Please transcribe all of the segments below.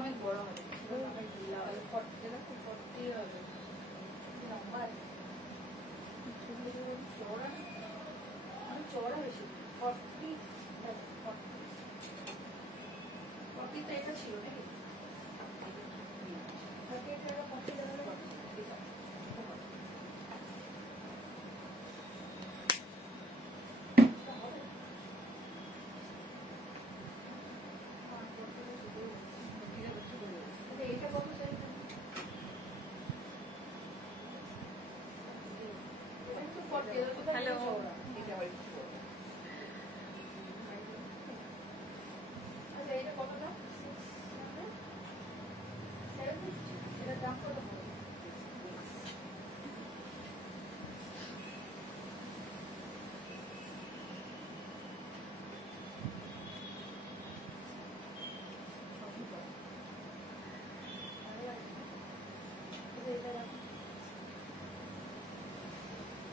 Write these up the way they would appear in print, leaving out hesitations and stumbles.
অনেক বড় হবে চড়া বেশি 40 এটা ছিল নাকি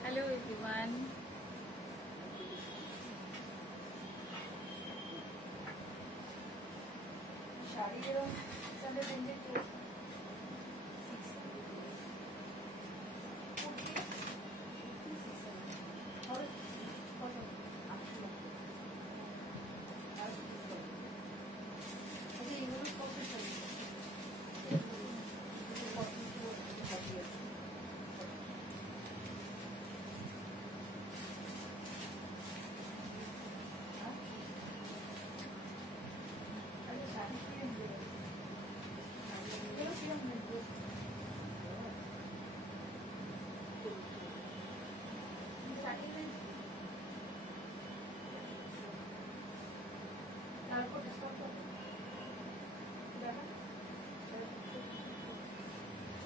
Hello everyone.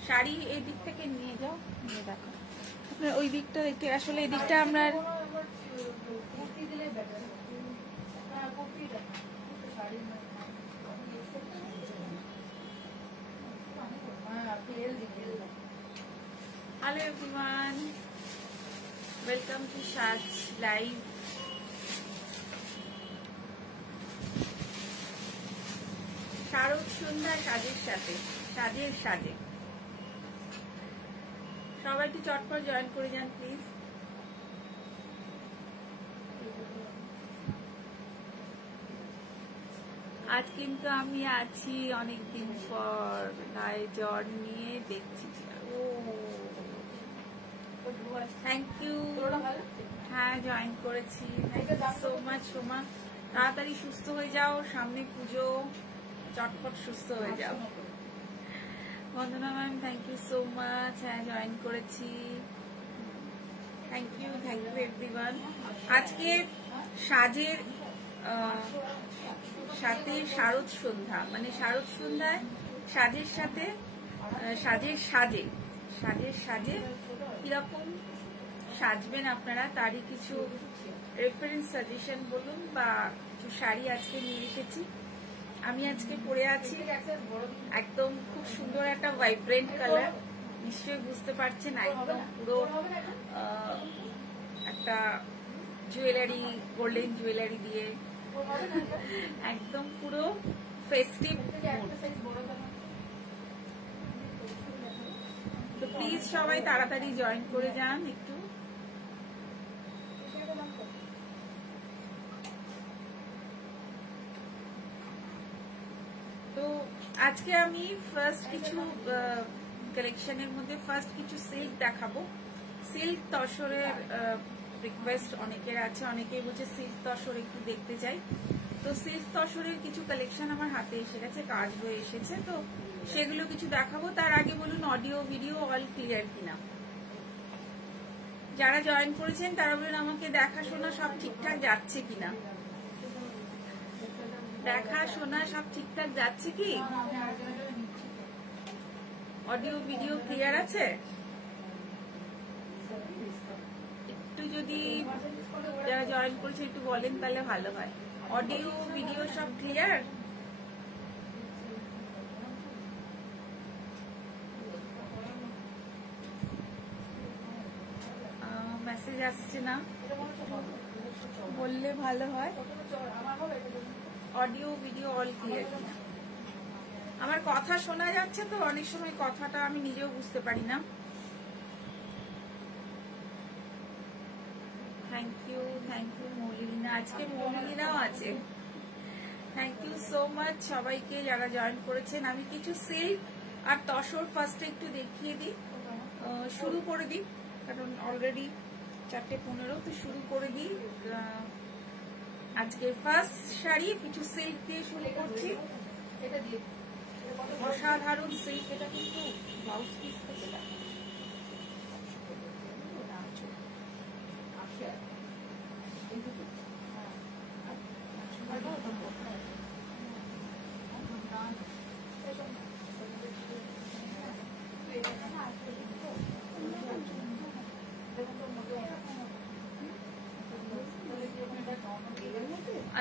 শাড়ি এই দিক থেকে নিয়ে যাও, নিয়ে দেখো আপনার ওই দিকটা দেখতে, আসলে এই দিকটা আমরা Hello everyone, welcome to Shaz Live. শারদ সন্ধ্যা সাজের সাথে, সাজের সাজে সবাই একটু চটপট জয়েন করে যান প্লিজ। আজ কিন্তু আমি আছি অনেকদিন পর, গায়ে জ্বর নিয়ে দেখছি। থ্যাংক ইউ, হ্যাঁ জয়েন করেছি, thank you so much Soma. তাড়াতাড়ি সুস্থ হয়ে যাও, সামনে পুজো, চটপট সুস্থ হয়ে যাও। Bandana ma'am thank you so much, হ্যাঁ জয়েন করেছি, থ্যাংক ইউ এভরিওয়ান। আজকে সাজের সাথে শারদ সন্ধ্যা, মানে শারদ সন্ধ্যায় সাজের সাথে সাজের সাজে, সাজের সাজে কিরকম সাজবেন আপনারা তারই কিছু রেফারেন্স সাজেশন বলুন, বা কিছু শাড়ি আজকে নিয়ে এসেছি। আমি আজকে পরে আছি একদম খুব সুন্দর একটা ভাইব্রেন্ট কালার, নিশ্চয়ই বুঝতে পারছেন, একদম পুরো একটা জুয়েলারি, গোল্ডেন জুয়েলারি দিয়ে একদম পুরো ফেস্টিভ। তো প্লিজ সবাই তাড়াতাড়ি জয়েন করে যান একটু। তো আজকে আমি ফার্স্ট কিছু কালেকশনের মধ্যে ফার্স্ট কিছু সিল্ক দেখাবো। সিল্ক তসরের রিকোয়েস্ট অনেকের আছে, অনেকেই বলছে সিল্ক তসর একটু দেখতে চাই। তো সিল্ক তসরের কিছু কালেকশন আমার হাতে এসে গেছে, কাজ হয়ে এসেছে, তো সেগুলো কিছু দেখাবো। তার আগে বলুন অডিও ভিডিও অল ক্লিয়ার কিনা। যারা জয়েন করেছেন তারা বলুন আমাকে দেখাশোনা সব ঠিকঠাক যাচ্ছে কিনা, দেখাশোনা সব ঠিকঠাক যাচ্ছে কি, অডিও ভিডিও ক্লিয়ার আছে? একটু যদি যারা জয়েন করেছে একটু বলেন তাহলে ভালো হয়। অডিও ভিডিও সব ক্লিয়ার? আসছে না, বললে ভালো হয়। অডিও ভিডিও অল ক্লিয়ার কিনা, আমার কথা শোনা যাচ্ছে তো? অনেক সময় কথাটা আমি নিজেও বুঝতে পারি না। থ্যাংক ইউ মৌলিনা, আজকে মৌলিনাও আছে। থ্যাংক ইউ সো মাচ সবাইকে যারা জয়েন করেছেন। আমি কিছু সিল্ক আর তসর ফার্স্টে একটু দেখিয়ে দিই, শুরু করে দিই, কারণ অলরেডি 4:15, তো শুরু করে দিই। আজকে ফার্স্ট শাড়ি কিছু সিল্ক দিয়ে শুরু করছি। এটা দিয়ে অসাধারণ সিল্ক, এটা কিন্তু ব্লাউজ পিস থেকে দেখা।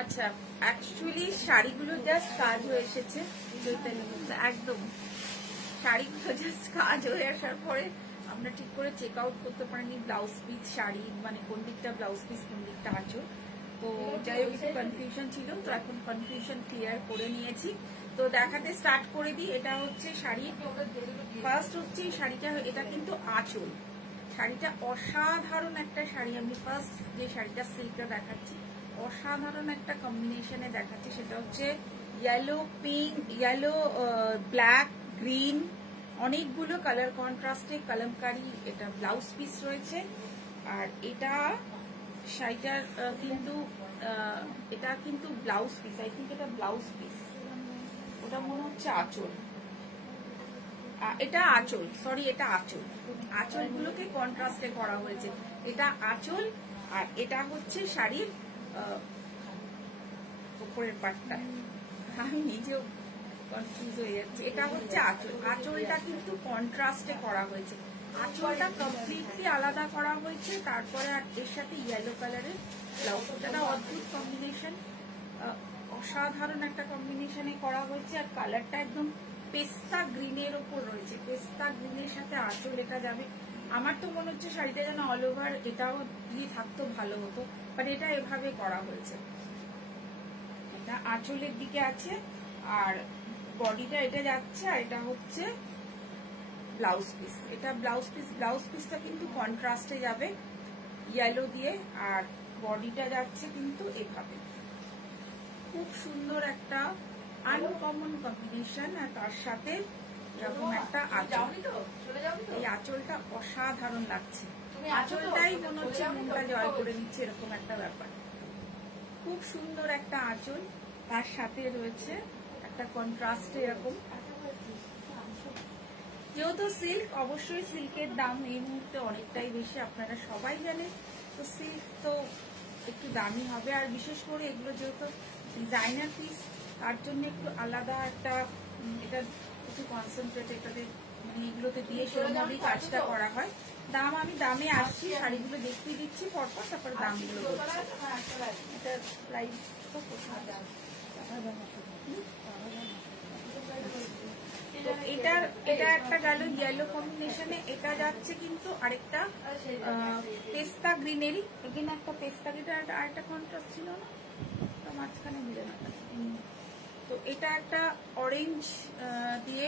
আচ্ছা, অ্যাকচুয়ালি শাড়িগুলো জাস্ট কাজ হয়ে এসেছে, একদম শাড়িগুলো জাস্ট কাজ হয়ে আসার পরে আমরা ঠিক করে চেক আউট করতে পারিনি ব্লাউজ পিস শাড়ি, মানে কোন দিকটা ব্লাউজ পিস কোন দিকটা আঁচল। তো যাই হোক, একটু কনফিউশন ছিল, তো এখন কনফিউশন ক্লিয়ার করে নিয়েছি। তো দেখাতে স্টার্ট করে দিই। এটা হচ্ছে শাড়ি, ফার্স্ট হচ্ছে এই শাড়িটা, এটা কিন্তু আঁচল। শাড়িটা অসাধারণ একটা শাড়ি। আমি ফার্স্ট যে শাড়িটা সিল্কটা দেখাচ্ছি, অসাধারণ একটা কম্বিনেশনে দেখাচ্ছি। সেটা হচ্ছে yellow pink, yellow black, green, অনেকগুলো কালার কন্ট্রাস্টে কলমকারি এটা ব্লাউজ পিস রয়েছে। আর এটা শাড়িটার কিন্তু এটা কিন্তু ব্লাউজ পিস, আই থিঙ্ক এটা ব্লাউজ পিস, ওটা মনে হচ্ছে আঁচল। এটা আঁচল, সরি এটা আঁচল, আঁচলগুলোকে কন্ট্রাস্টে করা হয়েছে। এটা আঁচল আর এটা হচ্ছে শাড়ির উপরের পাটটা, আমি নিজেও কনফিউজ হয়ে যাচ্ছি। এটা হচ্ছে আঁচল, আঁচলটা কিন্তু কন্ট্রাস্টে করা হয়েছে, আঁচলটা কমপ্লিটলি আলাদা করা হয়েছে। তারপরে এর সাথে ইয়েলো কালারের ব্লাউজ, এটা অদ্ভুত কম্বিনেশন, অসাধারণ একটা কম্বিনেশনে করা হয়েছে। আর কালারটা একদম পেস্তা গ্রিনের ওপর রয়েছে, পেস্তা গ্রিনের সাথে আঁচল এটা যাবে। আমার তো মনে হচ্ছে শাড়িটা যেন অল ওভার এটাও দিয়ে থাকতো ভালো হতো, বাট এটা এভাবে করা হয়েছে। এটা আঁচলের দিকে আছে আর বডিটা এটা যাচ্ছে, আর এটা হচ্ছে ব্লাউজ পিস। এটা ব্লাউজ পিসটা কিন্তু কন্ট্রাস্টে যাবে ইয়েলো দিয়ে, আর বডিটা যাচ্ছে কিন্তু এভাবে। খুব সুন্দর একটা আনকমন কম্বিনেশন, আর তার সাথে এরকম একটা আঁচল। এই আঁচলটা অসাধারণ লাগছে, আঁচলটাই মনে হচ্ছে মনটা জয় করে নিচ্ছে, এরকম একটা ব্যাপার। খুব সুন্দর একটা আঁচল, তার সাথে রয়েছে একটা কন্ট্রাস্টে এরকম। যেহেতু সিল্ক, অবশ্যই সিল্কের দাম এই মুহূর্তে অনেকটাই বেশি, আপনারা সবাই জানেন। তো সিল্ক তো একটু দামি হবে, আর বিশেষ করে এগুলো যেহেতু ডিজাইনার পিস, তার জন্য একটু আলাদা একটা, এটা একটু কনসেন্ট্রেট, এটাতে মানে এগুলোতে দিয়ে সেরকমভাবেই কাজটা করা হয়। দাম আমি দামে আসছি, শাড়িগুলো দেখিয়ে দিচ্ছি পরপর, তারপর দামগুলো বলছি। এটার প্রাইস তো এটা একটা গেল ইয়েলো কম্বিনেশনে, এটা যাচ্ছে কিন্তু আরেকটা পেস্তা গ্রিনেরই, এখানে একটা পেস্তা গ্রিন আর একটা কন্ট্রাস্ট ছিল না, তো মাঝখানে মিলে না। তো এটা একটা অরেঞ্জ দিয়ে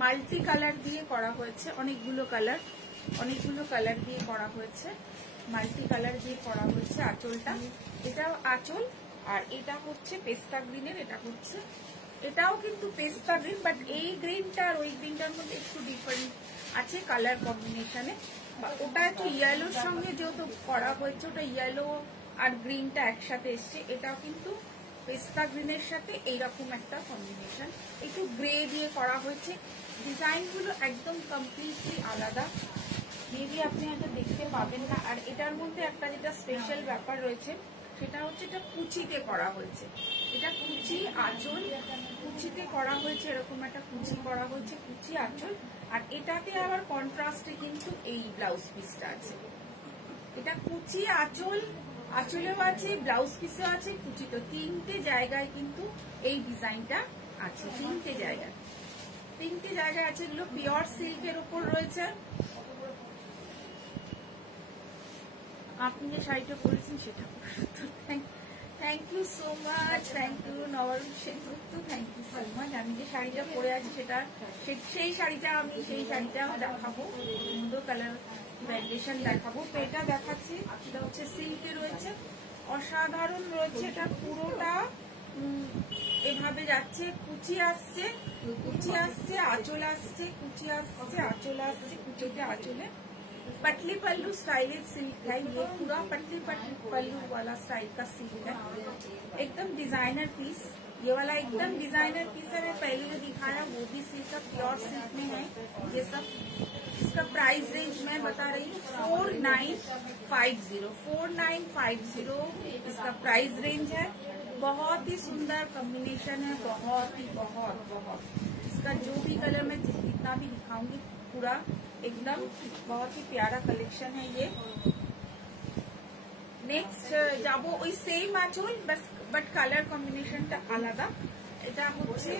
মাল্টি কালার দিয়ে করা হয়েছে, অনেকগুলো কালার দিয়ে করা হয়েছে, মাল্টি কালার দিয়ে করা হয়েছে আঁচলটা। এটাও আঁচল, আর এটা হচ্ছে পেস্তা গ্রিনের, এটা হচ্ছে এটাও কিন্তু পেস্তা গ্রিন, বাট এই গ্রিনটা আর ওই গ্রিনটার মধ্যে একটু ডিফারেন্ট আছে কালার কম্বিনেশনে। ওটা একটু ইয়েলোর সঙ্গে যেহেতু করা হয়েছে, ওটা ইয়েলো আর গ্রিনটা একসাথে এসছে। এটাও কিন্তু পেস্তা গ্রিনের সাথে এইরকম একটা কম্বিনেশন, একটু গ্রে দিয়ে করা হয়েছে। ডিজাইনগুলো একদম কমপ্লিটলি আলাদা, মেবি আপনি হয়তো দেখতে পাবেন না। আর এটার মধ্যে একটা যেটা স্পেশাল ব্যাপার রয়েছে, সেটা হচ্ছে এটা কুচিতে করা হয়েছে। এটা কুচি আঁচল, কুচিতে করা হয়েছে, এরকম একটা কুচি করা হয়েছে, কুচি আঁচল। আর এটাতে আবার কন্ট্রাস্টে কিন্তু এই ব্লাউজ পিসটা আছে। এটা কুচি আঁচল, আঁচলেও আছে, ব্লাউজ পিসেও আছে, কুচি, তো তিনটে জায়গায় কিন্তু এই ডিজাইনটা আছে, তিনটে জায়গায় আছে। এগুলো পিওর সিল্কের উপর রয়েছে। আপনি যে শাড়িটা পরেছেন সেটা খুব সুন্দর। Thank you so much, thank you Nabarup Sengupta, thank you so much. আমি যে শাড়িটা পরে আছি সেটা সেই শাড়িটা দেখাবো, সুন্দর কালার ভ্যারিয়েশন দেখাবো। তো এটা দেখাচ্ছি, এটা হচ্ছে সিল্কে রয়েছে, অসাধারণ রয়েছে। এটা পুরোটা এভাবে যাচ্ছে, কুচি আসছে, আঁচল আসছে, কুচি আসছে, আঁচল আসছে, কুচিতে आंचल पतली पल्लू स्टाइलिश सिल्क है। ये पूरा पतली पल्लू वाला स्टाइल का सिल्क है, एकदम डिजाइनर पीस। ये वाला एकदम डिजाइनर पीस है। मैं पहले जो दिखाया वो भी सिल्क का प्योर सिल्क में है। ये सब इसका प्राइस रेंज मैं बता रही हूँ 4950 इसका प्राइस रेंज है। बहुत ही सुंदर कॉम्बिनेशन है, बहुत इसका जो भी कलर मैं जितना भी दिखाऊंगी पूरा एकदम बहुत ही प्यारा कलेक्शन है ये। नेक्स्ट जाबो ওই সেম আঁচল বাট কালার কম্বিনেশনটা আলাদা। এটা হচ্ছে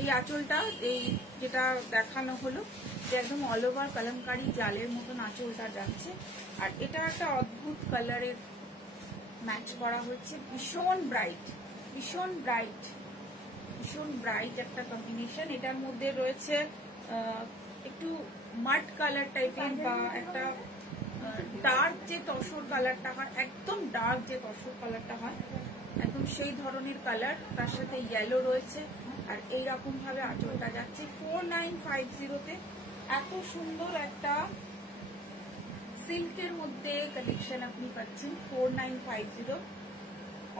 এই আঁচলটা, এই যেটা দেখানো হলো যে একদম অল ওভার কলমকারী জালের মতন আঁচলটা যাচ্ছে। আর এটা একটা অদ্ভুত কালারের ম্যাচ করা হচ্ছে, ভীষণ ব্রাইট একটা কম্বিনেশন। এটার মধ্যে রয়েছে একটু মাড কালার টাইপের বা একটা ডার্ক যে তসর কালারটা হয়, একদম ডার্ক যে তসর কালারটা হয়, একদম সেই ধরনের কালার। তার সাথে ইয়েলো রয়েছে আর এইরকম ভাবে আঁচলটা যাচ্ছে। 4950 এত সুন্দর একটা সিল্কের মধ্যে কালেকশন আপনি পাচ্ছেন 4950,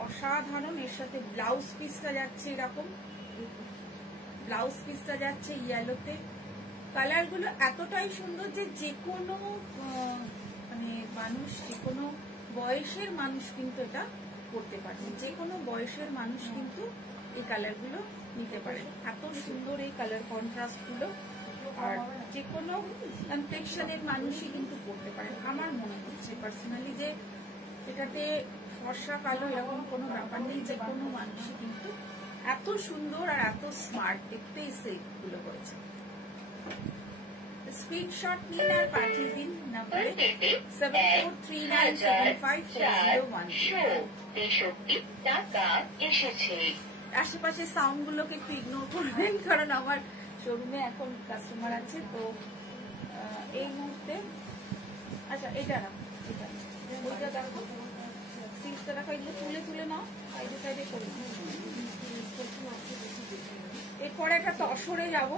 অসাধারণ। এর সাথে ব্লাউজ পিসটা যাচ্ছে এরকম, ব্লাউজ পিসটা যাচ্ছে ইয়েলোতে। কালারগুলো এতটাই সুন্দর যে যেকোনো মানে মানুষ, যেকোনো বয়সের মানুষ কিন্তু এটা করতে পারে, যেকোনো বয়সের মানুষ কিন্তু এই কালারগুলো নিতে পারে। এত সুন্দর এই কালার কন্ট্রাস্ট গুলো, আর যেকোনো কমপ্লেক্সনের মানুষই কিন্তু করতে পারে। আমার মনে হচ্ছে পার্সোনালি যে এটাতে ফর্সা কালো এরকম কোনো ব্যাপার নেই, যে কোনো মানুষই কিন্তু এত সুন্দর আর এত স্মার্ট দেখতে এই সিল্কগুলো হয়েছে। স্ক্রিনশট নিন আর পাঠিয়ে দিন নাম্বারে 7439754010। আশেপাশে সাউন্ড গুলোকে একটু ইগনোর করবেন, কারণ আমার শোরুমে এখন কাস্টমার আছে। তো এই মুহূর্তে আচ্ছা এটা না, ওইটা দেখো, সিক্সটা দেখো, এগুলো তুলে নাও, সাইডে সাইডে করে। এরপরে একটা তসরে যাব,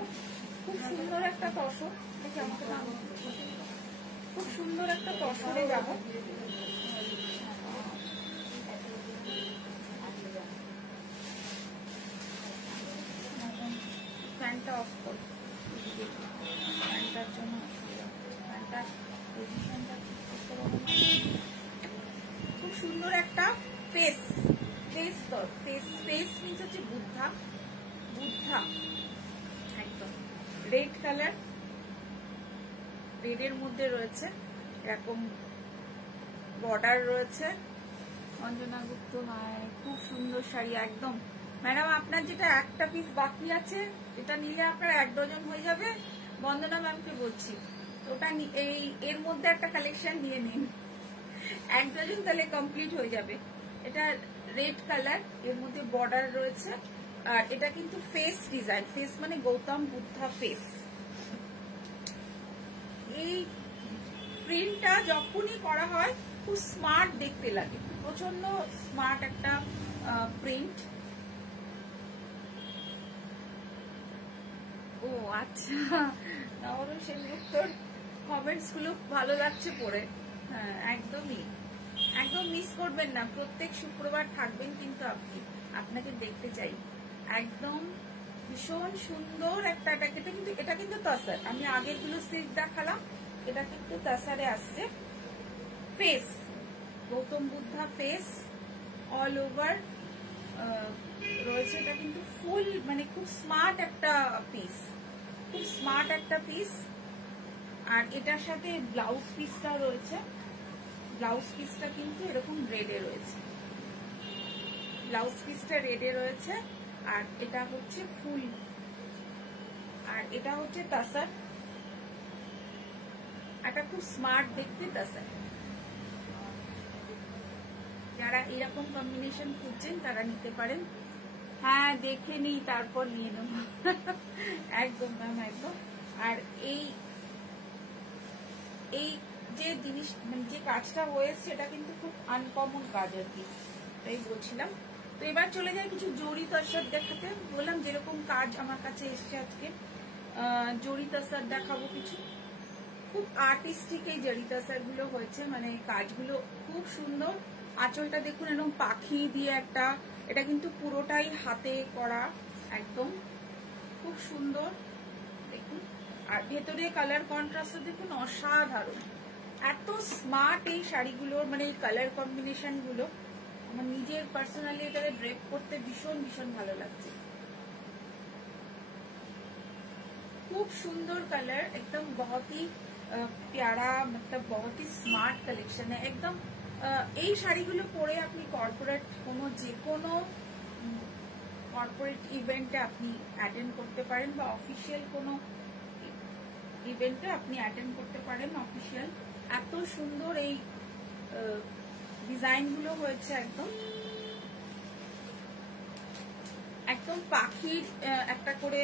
খুব সুন্দর একটা তসর, দেখি আমাকে খুব সুন্দর একটা তসরে যাব। ফ্যানটা অফ কর, ফ্যানটার জন্য ফ্যানটার পজিশনটা ঠিক করতে পারবো না। খুব সুন্দর একটা ফেস মিন্স হচ্ছে বুদ্ধা একদম রেড কালার, রেডের মধ্যে রয়েছে এরকম বর্ডার রয়েছে। অঞ্জনা গুপ্ত, হায় খুব সুন্দর শাড়ি একদম। ম্যাডাম আপনার যেটা একটা পিস বাকি আছে, এটা নিলে আপনার 1 ডজন হয়ে যাবে। বন্দনা ম্যামকে বলছি, ওটা এর মধ্যে একটা কালেকশন নিয়ে নিন, 1 ডজন তাহলে কমপ্লিট হয়ে যাবে। এটা রেড কালার, এর মধ্যে বর্ডার রয়েছে। আর এটা কিন্তু ফেস ডিজাইন, ফেস মানে গৌতম বুদ্ধা ফেস। এই প্রিন্টটা যখনই করা হয় খুব স্মার্ট দেখতে লাগে, প্রচন্ড স্মার্ট একটা প্রিন্ট। ও আচ্ছা, নবরূপ সেনগুপ্তর কমেন্টস গুলো ভালো লাগছে পড়ে। হ্যাঁ একদম মিস করবেন না, প্রত্যেক শুক্রবার থাকবেন কিন্তু আপনি, আপনাকে দেখতে চাই। একদম ভীষণ সুন্দর একটা, এটা কিন্তু তসর, আমি আগেরগুলো সিল্ক দেখালাম, এটা কিন্তু তসরে আসছে। Face Gautam Buddha face all over রয়েছে। এটা কিন্তু ফুল মানে খুব স্মার্ট একটা পিস, আর এটার সাথে ব্লাউজ পিসটা রয়েছে। ব্লাউজ পিসটা কিন্তু এরকম রেডে রয়েছে, আর এটা হচ্ছে ফুল, আর এটা হচ্ছে তসর। এটা খুব স্মার্ট দেখতে তসর, যারা এরকম কম্বিনেশন খুঁজছেন তারা নিতে পারেন। হ্যাঁ দেখে নিই তারপর নিয়ে নেব। একদম ম্যাম একদম। আর এই এই যে জিনিস মানে যে কাজটা হয়েছে এটা কিন্তু খুব আনকমন কাজ আর কি, তাই বলছিলাম। তো এবার চলে যায় কিছু জরি তসর দেখাতে। বললাম যেরকম কাজ আমার কাছে এসছে আজকে জরি তসর দেখাবো কিছু। খুব আর্টিস্টিক এই জরি তসর গুলো হয়েছে, মানে কাজগুলো খুব সুন্দর। আঁচলটা দেখুন এরকম পাখি দিয়ে একটা, এটা কিন্তু পুরোটাই হাতে করা, একদম খুব সুন্দর দেখুন। আর ভেতরে কালার কন্ট্রাস্ট দেখুন অসাধারণ, এত স্মার্ট এই শাড়িগুলোর, মানে এই কালার কম্বিনেশন গুলো আমার নিজের পার্সোনালি এটাকে ড্রেপ করতে ভীষণ ভীষণ ভালো লাগছে। खूब सुंदर कलर, एकदम बहुत ही प्यारा, मतलब बहुत ही स्मार्ट कलेक्शन है एकदम। এই শাড়িগুলো পরে আপনি কর্পোরেট কোনো যে কোনো কর্পোরেট ইভেন্টে আপনি অ্যাটেন্ড করতে পারেন, বা অফিসিয়াল কোনো ইভেন্টে আপনি অ্যাটেন্ড করতে পারেন অফিসিয়াল। এত সুন্দর এই ডিজাইনগুলো হয়েছে, একদম একদম পাখির একটা করে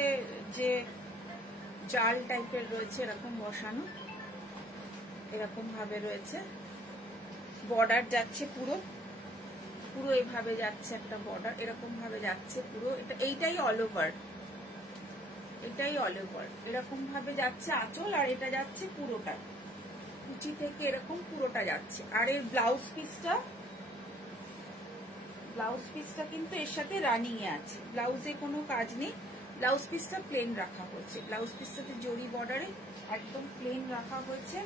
যে জাল টাইপের রয়েছে এরকম বসানো, এরকম ভাবে রয়েছে। বর্ডার যাচ্ছে পুরো পুরো এইভাবে যাচ্ছে একটা বর্ডার, এরকম ভাবে যাচ্ছে পুরো। এটা এইটাই অল ওভার, এটাই অল ওভার এরকম ভাবে যাচ্ছে আঁচল, আর এটা যাচ্ছে পুরোটা কুচি থেকে এরকম পুরোটা যাচ্ছে। আর এর ব্লাউজ পিসটা কিন্তু এর সাথে রানিং এ আছে, ব্লাউজে কোনো কাজ নেই, ব্লাউজ পিসটা প্লেন রাখা হয়েছে। ব্লাউজ পিসটাতে জরি বর্ডারে একদম প্লেন রাখা হয়েছে।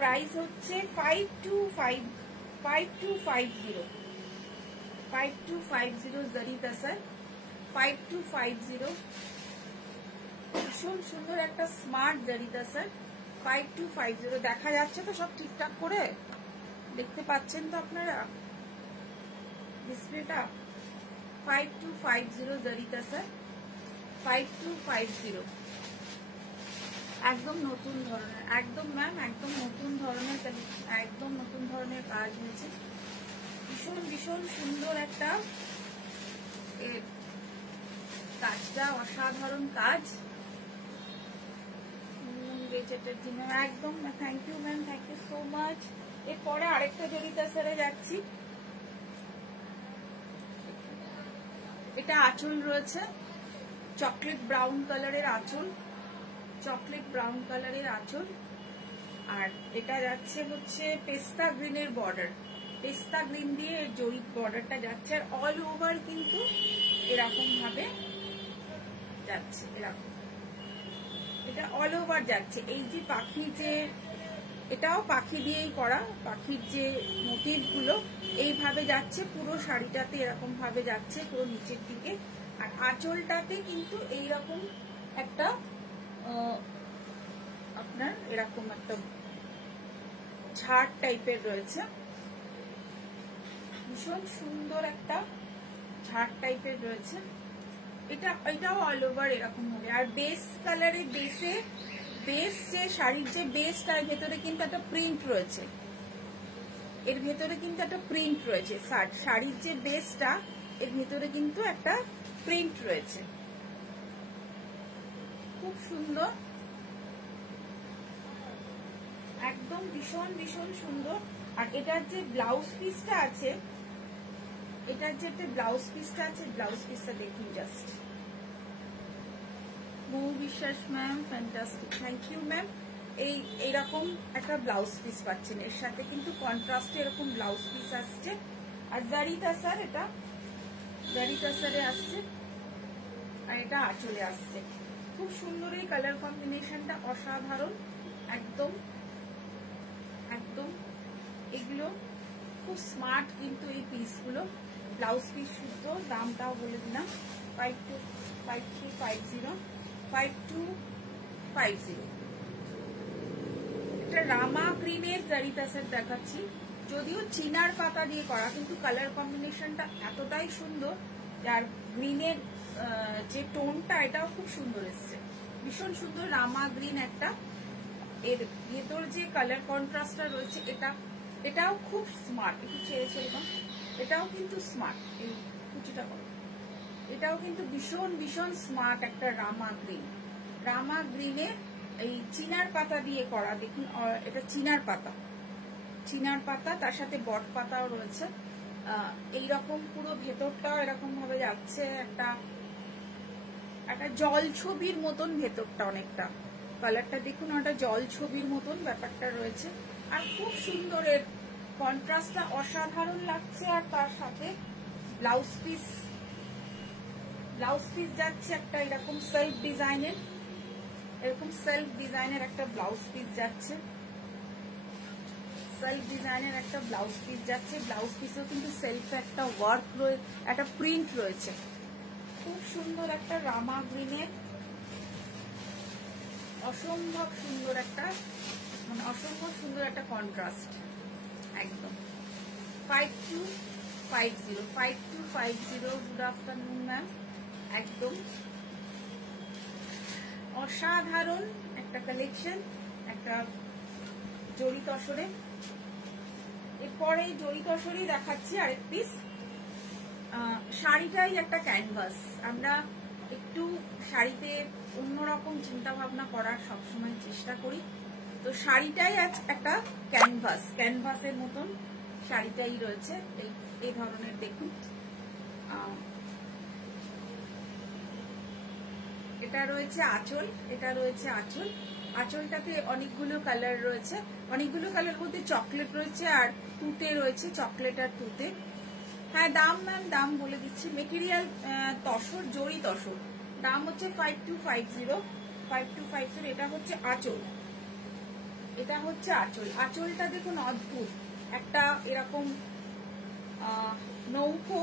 প্রাইস হচ্ছে 5250 জরি তাসার 5250। ভীষণ সুন্দর একটা স্মার্ট জরি তাসার 5250। দেখা যাচ্ছে তো সব ঠিকঠাক করে? দেখতে পাচ্ছেন তো আপনারা ডিসপ্লেটা? 5250 জরি তাসার 5250। একদম নতুন ধরনের, একদম ম্যাম একদম নতুন ধরনের, একদম নতুন ধরনের কাজ হয়েছে। ভীষণ ভীষণ সুন্দর একটা কাজটা, অসাধারণ কাজ। একদম thank you ma'am, thank you so much. এরপরে আরেকটা জরি তাসারে যাচ্ছি। এটা আঁচল রয়েছে চকলেট ব্রাউন কালারের আঁচল, চকলেট ব্রাউন কালারের আঁচল। আর এটা যাচ্ছে হচ্ছে পেস্তা গ্রিনের বর্ডার, পেস্তা গ্রিন দিয়ে জরি বর্ডারটা যাচ্ছে। আর অল ওভার কিন্তু এরকম ভাবে যাচ্ছে, এরকম এটা অল ওভার যাচ্ছে। এই যে পাখি, যে এটাও পাখি দিয়েই করা, পাখির যে মোটিভ গুলো এইভাবে যাচ্ছে পুরো শাড়িটাতে, এরকম ভাবে যাচ্ছে পুরো নিচের দিকে। আর আঁচলটাতে কিন্তু এইরকম একটা আপনার এরকম একটা ঝাড় টাইপের রয়েছে, ভীষণ সুন্দর একটা ঝাড় টাইপের রয়েছে। এটাও অল ওভার এরকম হবে। আর বেস কালারের বেস যে শাড়ির যে বেসটা, এর ভেতরে কিন্তু একটা প্রিন্ট রয়েছে, এর ভেতরে কিন্তু একটা প্রিন্ট রয়েছে। শাড়ির যে বেসটা, এর ভেতরে কিন্তু একটা প্রিন্ট রয়েছে, খুব সুন্দর, একদম ভীষণ ভীষণ সুন্দর। আর এটার যে ব্লাউজ পিসটা আছে, এটার যে একটা ব্লাউজ পিসটা আছে, ব্লাউজ পিসটা দেখুন just. Mou Biswas ma'am, fantastic, thank you ma'am. এইরকম একটা ব্লাউজ পিস পাচ্ছেন, এর সাথে কিন্তু কন্ট্রাস্টে এরকম ব্লাউজ পিস আসছে। আর জারি তাসার, এটা জারি তাসারে আসছে, আর এটা আঁচলে আসছে। খুব সুন্দর এই কালার কম্বিনেশনটা, অসাধারণ একদম একদম। এগুলো খুব স্মার্ট কিন্তু এই পিসগুলো। ব্লাউজ পিস শুদ্ধ, দামটাও বলে দিলাম 5250। এটা রামা গ্রিনের জারি তাসার দেখাচ্ছি, যদিও চিনার পাতা দিয়ে করা, কিন্তু কালার কম্বিনেশনটা এতটাই সুন্দর। আর গ্রিনের যে টোনটা, এটাও খুব সুন্দর এসছে, ভীষণ সুন্দর রামা গ্রিন একটা। এর ভেতর যে কালার কন্ট্রাস্টটা রয়েছে, এটাও খুব স্মার্ট। একটু ছেড়ে ছেড়ে দাও, এটাও কিন্তু স্মার্ট, এই কুচিটা করো, এটাও কিন্তু ভীষণ ভীষণ স্মার্ট একটা রামা গ্রিন। রামা গ্রিনে এই চিনার পাতা দিয়ে করা, দেখুন এটা চিনার পাতা, চিনার পাতা, তার সাথে বট পাতাও রয়েছে। এইরকম পুরো ভেতরটাও এরকম ভাবে যাচ্ছে, একটা একটা জল ছবির মতন ভেতরটা, অনেকটা কালারটা দেখুন, ওটা জল ছবির মতন ব্যাপারটা রয়েছে। আর খুব সুন্দর, এর কন্ট্রাস্টটা অসাধারণ লাগছে। আর তার সাথে ব্লাউজ পিস, ব্লাউজ পিস যাচ্ছে একটা এরকম সেলফ ডিজাইনের, এরকম সেলফ ডিজাইনের একটা ব্লাউজ পিস যাচ্ছে, সেলফ ডিজাইনের একটা ব্লাউজ পিস যাচ্ছে। ব্লাউজ পিসেও কিন্তু সেলফ একটা ওয়ার্ক রয়েছে, একটা প্রিন্ট রয়েছে। খুব সুন্দর একটা রামা গ্রিনের অসম্ভব সুন্দর একটা, মানে অসম্ভব সুন্দর একটা কন্ট্রাস্ট একদম। 5250 গুড আফটারনুন ম্যাম। একদম অসাধারণ একটা কালেকশন, একটা জরি তসরে। এরপরে জরি তসরেই দেখাচ্ছি আরেক পিস। শাড়িটাই একটা ক্যানভাস, আমরা একটু শাড়িতে অন্যরকম চিন্তা ভাবনা করার সবসময় চেষ্টা করি। তো শাড়িটাই আজ একটা ক্যানভাস, ক্যানভাসের মতন শাড়িটাই রয়েছে এই ধরনের। দেখুন এটা রয়েছে আঁচল, এটা রয়েছে আঁচল। আঁচলটাতে অনেকগুলো কালার রয়েছে, অনেকগুলো কালার বলতে চকলেট রয়েছে আর তুতে রয়েছে, চকলেট আর তুতে। হ্যাঁ দাম ম্যাম, দাম বলে দিচ্ছি। মেটেরিয়াল তসর, জরি তসর, দাম হচ্ছে 5250। এটা হচ্ছে আঁচল, এটা হচ্ছে আঁচল। আঁচলটা দেখুন অদ্ভুত, একটা এরকম নৌকো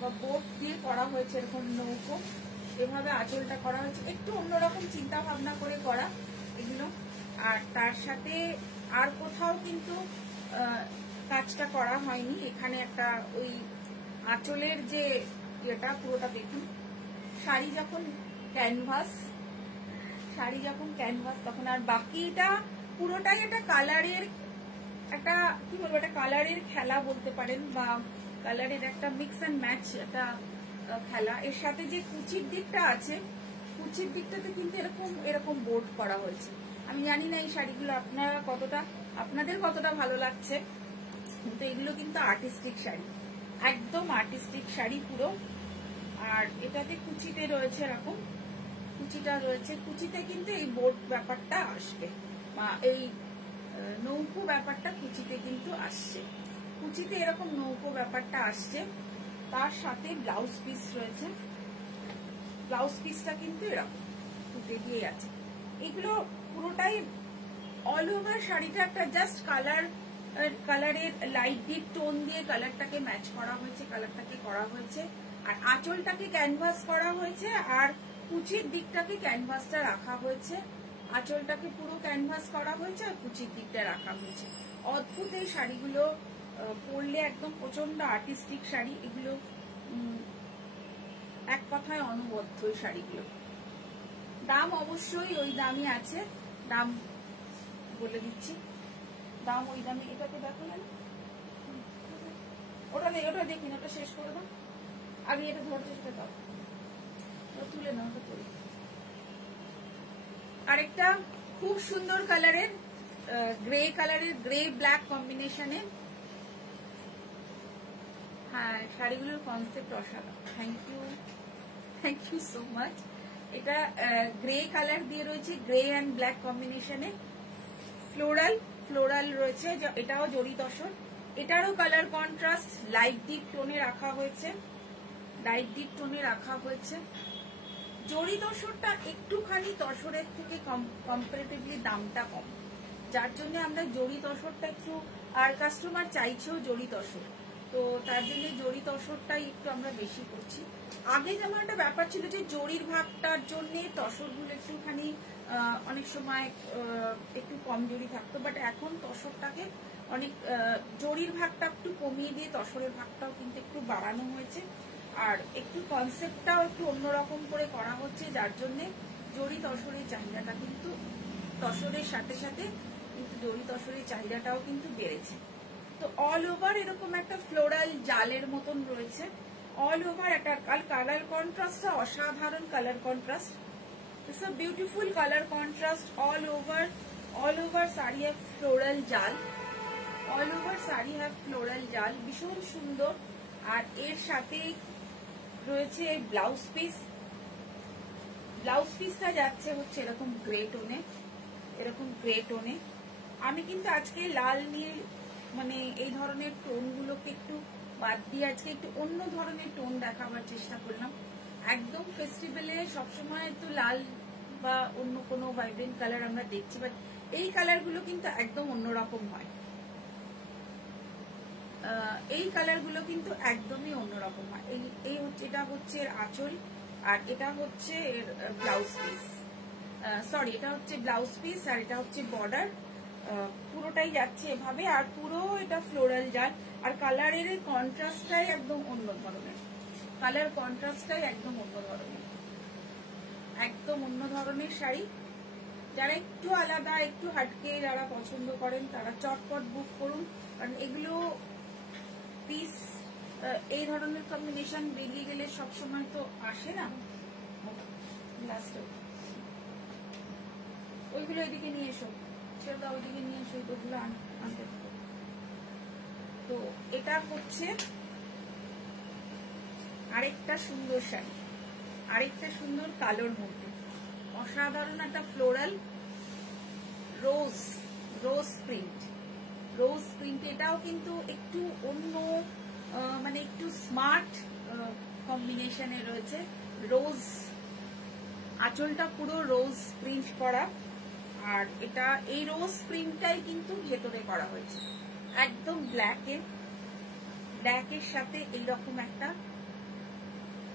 বা বোট দিয়ে করা হয়েছে, এরকম নৌকো এভাবে আঁচলটা করা হয়েছে, একটু অন্যরকম চিন্তা ভাবনা করে করা এগুলো। আর তার সাথে আর কোথাও কিন্তু কাজটা করা হয়নি, এখানে একটা ওই আঁচলের যে ইয়েটা পুরোটা দেখুন। শাড়ি যখন ক্যানভাস, শাড়ি যখন ক্যানভাস তখন, আর বাকিটা পুরোটাই একটা কালারের, একটা কি বলবো, একটা কালারের খেলা বলতে পারেন, বা কালারের একটা মিক্স অ্যান্ড ম্যাচ একটা খেলা। এর সাথে যে কুচির দিকটা আছে, কুচির দিকটাতে কিন্তু এরকম এরকম বোর্ড করা হয়েছে। আমি জানি না এই শাড়িগুলো আপনারা কতটা, আপনাদের কতটা ভালো লাগছে, কিন্তু এগুলো কিন্তু আর্টিস্টিক শাড়ি, একদম আর্টিস্টিক শাড়ি পুরো। আর এটাতে কুচিতে রয়েছে এরকম, কুচিটা রয়েছে, কুচিতে কিন্তু এই বোর্ড ব্যাপারটা আসবে, বা এই নৌকো ব্যাপারটা কুচিতে কিন্তু আসছে, কুচিতে এরকম নৌকো ব্যাপারটা আসছে। তার সাথে ব্লাউজ পিস রয়েছে, ব্লাউজ পিসটা কিন্তু এরকম ফুটে দিয়ে আছে। এগুলো পুরোটাই অল ওভার শাড়িটা একটা জাস্ট কালার, কালারের লাইট ডিপ টোন দিয়ে কালারটাকে ম্যাচ করা হয়েছে, কালারটাকে করা হয়েছে। আর আঁচলটাকে ক্যানভাস করা হয়েছে, আর কুচির দিকটাকে ক্যানভাসটা রাখা হয়েছে। আঁচলটাকে পুরো ক্যানভাস করা হয়েছে আর কুচির দিকটা রাখা হয়েছে। অদ্ভুত এই শাড়িগুলো পরলে একদম প্রচন্ড আর্টিস্টিক শাড়ি এগুলো, এক কথায় অনবদ্য এই শাড়িগুলো। দাম অবশ্যই ওই দামই আছে, দাম বলে দিচ্ছি, দাম ওই দামে। এটাকে দেখো না, ওটা দেখি না, ওটা শেষ করে দাও আগে, এটা ধরতে চেষ্টা দাও, তুলে নাও, ওটা তুলে। আরেকটা খুব সুন্দর কালারের, গ্রে কালারের, গ্রে ব্ল্যাক কম্বিনেশনে। হ্যাঁ শাড়িগুলোর কনসেপ্ট অসাধারণ, থ্যাংক ইউ সো মাচ। এটা গ্রে কালার দিয়ে রয়েছে, গ্রে অ্যান্ড ব্ল্যাক কম্বিনেশনে, ফ্লোরাল রয়েছে। এটাও জরি তসর, এটারও কালার কন্ট্রাস্ট লাইট ডিপ টোনে রাখা হয়েছে, লাইট ডিপ টোনে রাখা হয়েছে। জরি তসরটা একটুখানি তসরের থেকে কম্পারেটিভলি দামটা কম, যার জন্য আমরা জরি তসরটা একটু, আর কাস্টমার চাইছেও জরি তসর, তো তার জন্য জরি তসরটাই একটু আমরা বেশি করছি। আগে যেমন একটা ব্যাপার ছিল যে জরির ভাগটার জন্য তসরগুলো একটুখানি অনেক সময় একটু কম জরি থাকতো, বাট এখন তসরটাকে অনেক জরির ভাগটা একটু কমিয়ে দিয়ে তসরের ভাগটাও কিন্তু একটু বাড়ানো হয়েছে। আর একটু কনসেপ্টটাও একটু অন্যরকম করে করা হচ্ছে, যার জন্য জরি তসরের চাহিদাটা কিন্তু, তসরের সাথে সাথে কিন্তু জরি তসরের চাহিদাটাও কিন্তু বেড়েছে। তো তো অল ওভার এরকম একটা ফ্লোরাল জালের মতন রয়েছে, অল ওভার একটা কালার কন্ট্রাস্টটা অসাধারণ colour contrast, it's a beautiful colour contrast all over sari have floral jaal, all over sari have floral jaal, ভীষণ সুন্দর। আর এর সাথে রয়েছে ব্লাউজ পিস, ব্লাউজ পিসটা যাচ্ছে হচ্ছে এরকম গ্রে টোনে, এরকম গ্রে টোনে। আমি কিন্তু আজকে লাল নীল মানে এই ধরনের টোনগুলোকে একটু বাদ দিয়ে আজকে একটু অন্য ধরনের টোন দেখাবার চেষ্টা করলাম। একদম ফেস্টিভ্যালে সবসময় তো লাল বা অন্য কোনো ভাইব্রেন্ট কালার আমরা দেখছি, বাট এই কালারগুলো কিন্তু একদম অন্যরকম হয়, এই কালারগুলো কিন্তু একদমই অন্যরকম হয়। এই হচ্ছে, এটা হচ্ছে এর আঁচল আর এটা হচ্ছে এর ব্লাউজ পিস, সরি এটা হচ্ছে ব্লাউজ পিস আর এটা হচ্ছে বর্ডার, পুরোটাই যাচ্ছে এভাবে। আর পুরো এটা ফ্লোরাল জাল, আর কালারের কন্ট্রাস্টটাই একদম অন্য ধরনের, কালার কন্ট্রাস্টটাই একদম অন্য ধরনের, একদম অন্য ধরনের শাড়ি। যারা একটু আলাদা একটু হাটকে যারা পছন্দ করেন তারা চটপট বুক করুন, কারণ এগুলো পিস এই ধরনের কম্বিনেশন বেরিয়ে গেলে সবসময় তো আসে না। ওইগুলো এদিকে নিয়ে এসো, সেটা ওইদিকে নিয়ে এসো, ওইগুলো আনতে। তো এটা হচ্ছে আরেকটা সুন্দর শাড়ি, আরেকটা সুন্দর কালোর মধ্যে অসাধারণ একটা ফ্লোরাল রোজ প্রিন্ট, রোজ প্রিন্ট। এটাও কিন্তু একটু অন্য মানে একটু স্মার্ট কম্বিনেশনে রয়েছে। রোজ আঁচলটা পুরো রোজ প্রিন্ট করা, আর এটা এই রোজ প্রিন্টটাই কিন্তু ভেতরে করা হয়েছে একদম ব্ল্যাকের সাথে এইরকম একটা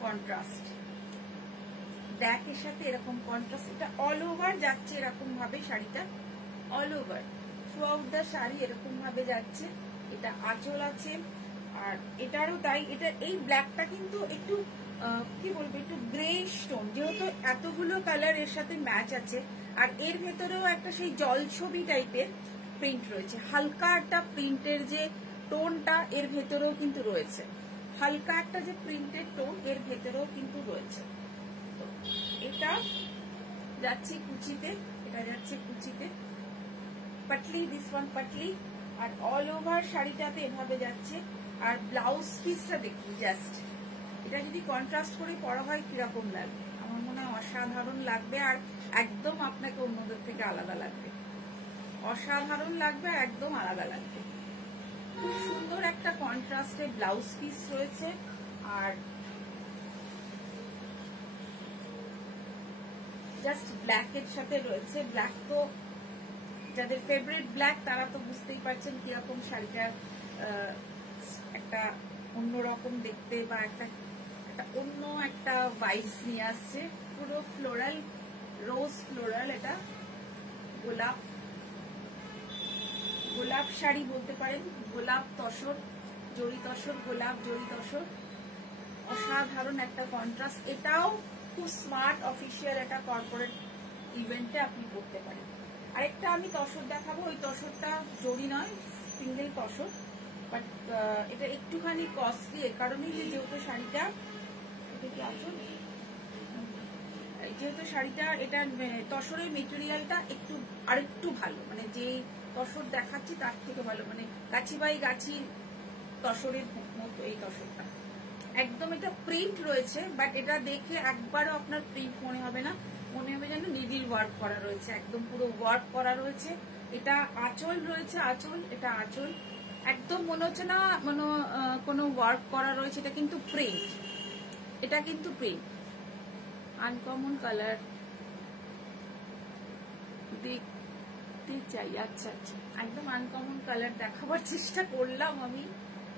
কন্ট্রাস্ট, ব্ল্যাকের সাথে এরকম কন্ট্রাস্ট। এটা অল ওভার যাচ্ছে এরকম ভাবে, শাড়িটা all over through out the sari এরকম ভাবে যাচ্ছে। এটা আঁচল আছে আর এটারও তাই। এটা এই ব্ল্যাকটা কিন্তু একটু কি বলবো একটু গ্রে স্টোন, যেহেতু এতগুলো কালার এর সাথে ম্যাচ আছে। আর এর ভেতরেও একটা সেই জলছবি টাইপের প্রিন্ট রয়েছে, হালকা একটা প্রিন্টের যে টোনটা এর ভেতরেও কিন্তু রয়েছে, হালকা একটা যে প্রিন্টের টোন এর ভেতরেও কিন্তু রয়েছে। তো এটা যাচ্ছে কুচিতে, এটা যাচ্ছে কুচিতে পাটলি, দিস ওয়ান পাটলি, আর অল ওভার শাড়িটাতে এভাবে যাচ্ছে। আর ব্লাউজ পিসটা দেখুন, জাস্ট এটা যদি কন্ট্রাস্ট করে পরা হয় কিরকম লাগবে, আমার মনে হয় অসাধারণ লাগবে। আর একদম আপনাকে অন্যদের থেকে আলাদা লাগবে, অসাধারণ লাগবে আর একদম আলাদা লাগবে। খুব সুন্দর একটা কন্ট্রাস্টে ব্লাউজ পিস রয়েছে। আর জাস্ট ব্ল্যাক এর সাথে রয়েছে, ব্ল্যাক তো যাদের ফেভারিট ব্ল্যাক তারা তো বুঝতেই পারছেন কিরকম শাড়িটার একটা অন্যরকম দেখতে বা একটা অন্য একটা ভাইবস নিয়ে আসছে। পুরো ফ্লোরাল, রোজ ফ্লোরাল, এটা গোলাপ শাড়ি বলতে পারেন, গোলাপ তসর, জড়ি তসর, গোলাপ জড়ি তসর, অসাধারণ একটা কন্ট্রাস্ট। এটাও খুব স্মার্ট অফিসিয়াল একটা কর্পোরেট ইভেন্টে আপনি করতে পারেন। আরেকটা আমি তসর দেখাবো, ওই তসরটা জড়ি নয়, সিঙ্গেল তসর, বাট এটা একটুখানি কস্টলি এ কারণেই যে যেহেতু শাড়িটা যেহেতু শাড়িটা এটা তসরের মেটেরিয়ালটা একটু আরেকটু ভালো, মানে যে তসর দেখাচ্ছি তার থেকে ভালো, মানে গাছি বাই গাছি তসরের মতো এই তসরটা একদম। এটা প্রিন্ট রয়েছে, বাট এটা দেখে একবারও আপনার প্রিন্ট মনে হবে না, মনে হবে যেন নিডিল ওয়ার্ক করা রয়েছে, একদম পুরো ওয়ার্ক করা রয়েছে। এটা আঁচল রয়েছে, আঁচল, এটা আঁচল, একদম মনে হচ্ছে না কোনো ওয়ার্ক করা রয়েছে, এটা কিন্তু প্রিন্ট, এটা কিন্তু প্রিন্ট। আনকমন কালার দেখতে চাই, আচ্ছা আচ্ছা, একদম আনকমন কালার দেখাবার চেষ্টা করলাম আমি।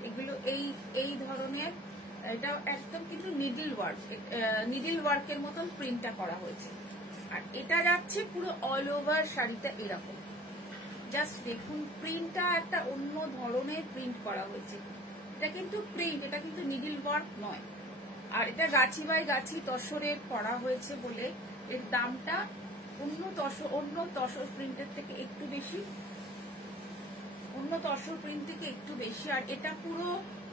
এগুলো এই ধরনের, এটা একদম কিন্তু নিডিল ওয়ার্কের মতন প্রিন্টটা করা হয়েছে। আর এটা যাচ্ছে পুরো অল ওভার শাড়িটা এরকম, জাস্ট দেখুন প্রিন্টটা একটা অন্য ধরনের প্রিন্ট করা হয়েছে। এটা কিন্তু প্রিন্ট, এটা কিন্তু নিডিল ওয়ার্ক নয়। আর এটা গাছি বাই গাছি তসরের করা হয়েছে বলে এর দামটা অন্য তসর প্রিন্টের থেকে একটু বেশি। অন্য তসর প্রিন্ট থেকে একটু বেশি। আর এটা পুরো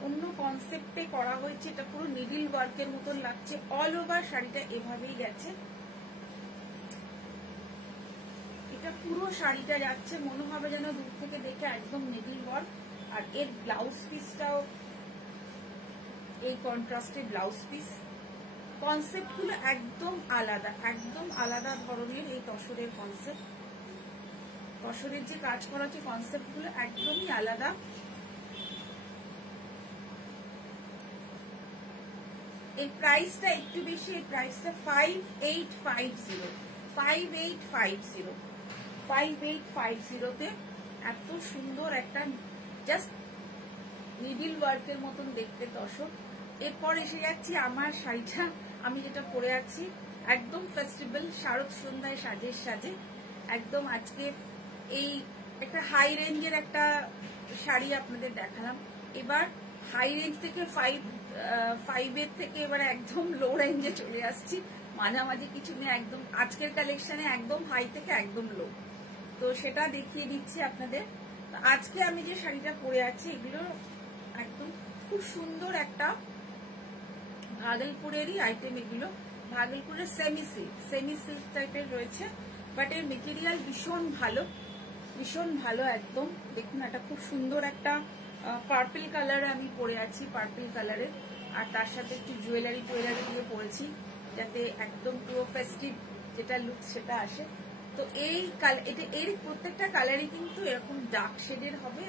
অন্য কনসেপ্টে করা হয়েছে, এটা পুরো নিডল ওয়ার্কের মতন লাগছে। অল ওভার শাড়িটা এভাবেই গেছে, এটা পুরো শাড়িটা যাচ্ছে মনে হবে যেন দূর থেকে দেখে একদম নিডল ওয়ার্ক। আর এর ব্লাউজ পিসটাও এই কন্ট্রাস্টে ব্লাউজ পিস। কনসেপ্ট গুলো একদম আলাদা, একদম আলাদা ধরনের এই তসরের কনসেপ্ট। তসরের যে কাজ করা হচ্ছে কনসেপ্ট গুলো একদমই আলাদা। এই প্রাইসটা একটু বেশি, এই প্রাইসটা 5850, 5850, 5850 তে এত সুন্দর একটা জাস্ট নিডল ওয়ার্কের মতন দেখতে তসর। এরপর এসে যাচ্ছি আমার শাড়িটা, আমি যেটা পরে আছি একদম ফেস্টিভ্যাল শারদ সন্ধ্যায় সাজের সাজে। একদম আজকে এই একটা হাই রেঞ্জের একটা শাড়ি আপনাদের দেখালাম। এবার হাই রেঞ্জ থেকে ফাইভের থেকে এবার একদম লো রেঞ্জে চলে আসছি। মাঝামাঝি কিছু নেই, একদম আজকের কালেকশনে একদম হাই থেকে একদম লো। তো সেটা দেখিয়ে দিচ্ছি আপনাদের। আজকে আমি যে শাড়িটা পরে আছি এগুলো একদম খুব সুন্দর একটা ভাগলপুরেরই আইটেম। এগুলো ভাগলপুরের সেমি সিল্ক টাইপের রয়েছে, বাট এর মেটেরিয়াল ভীষণ ভালো, ভীষণ ভালো একদম। দেখুন এটা খুব সুন্দর একটা পার্পল কালারে আমি পরে আছি, পার্পল কালারে। আর তার সাথে একটু জুয়েলারি দিয়ে পরেছি যাতে একদম পুরো ফেস্টিভ যেটা লুক সেটা আসে। তো এটা এর প্রত্যেকটা কালারই কিন্তু এরকম ডার্ক শেডের হবে,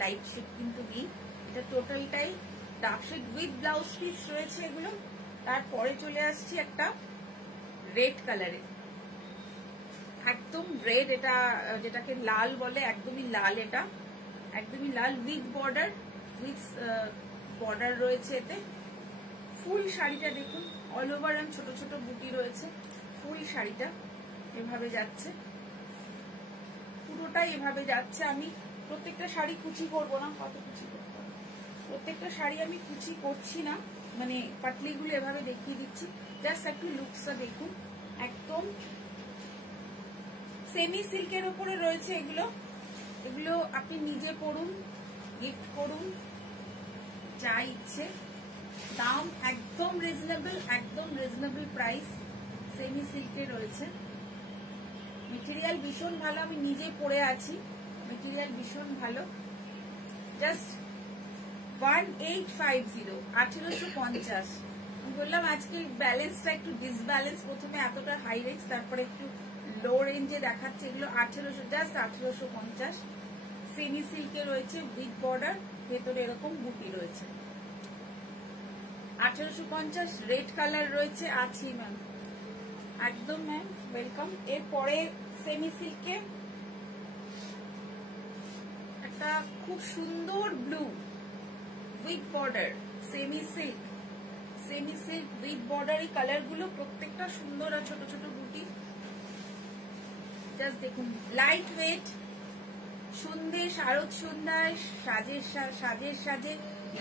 লাইট শেড কিন্তু নেই। এটা টোটালটাই dark shade with blouse piece রয়েছে এগুলো। তারপরে চলে আসছি একটা রেড কালারে, একদম রেড, এটা যেটাকে লাল বলে, একদমই লাল, এটা একদমই লাল উইথ বর্ডার রয়েছে এতে। ফুল শাড়িটা দেখুন অল ওভার ছোট ছোট বুটি রয়েছে। ফুল শাড়িটা এভাবে যাচ্ছে, পুরোটাই এভাবে যাচ্ছে। আমি প্রত্যেকটা শাড়ি কুচি করবো না, কত কুচি করতে হবে, প্রত্যেকটা শাড়ি আমি কুচি করছি না, মানে পাটলিগুলো এভাবে দেখিয়ে দিচ্ছি। জাস্ট একটু লুকসটা দেখুন, একদম সেমি সিল্কের উপরে রয়েছে এগুলো। এগুলো আপনি নিজে পরুন, গিফট করুন, যা ইচ্ছে। দাম একদম রিজনেবল প্রাইস, সেমি সিল্কে রয়েছে। মেটেরিয়াল ভীষণ ভালো, আমি নিজে পরে আছি, মেটেরিয়াল ভীষণ ভালো। জাস্ট 1850, 1850। আমি বললাম আজকে ব্যালেন্সটা একটু ডিসব্যালেন্স, প্রথমে এতটা হাই রেঞ্জ তারপরে একটু লো রেঞ্জে দেখাচ্ছে এগুলো। 1800, জাস্ট 1850। সেমি সিল্কে রয়েছে উইথ বর্ডার, ভেতরে এরকম বুটি রয়েছে। 1850 রেড কালার রয়েছে। আছি ম্যাম, একদম ম্যাম ওয়েলকাম। এরপরে সেমি সিল্কে একটা খুব সুন্দর blue with border, semi silk with border. এই কালার গুলো প্রত্যেকটা সুন্দর আর ছোট ছোট বুটি। জাস্ট দেখুন, লাইট ওয়েট, শারদ সন্ধ্যায় সাজের সাজে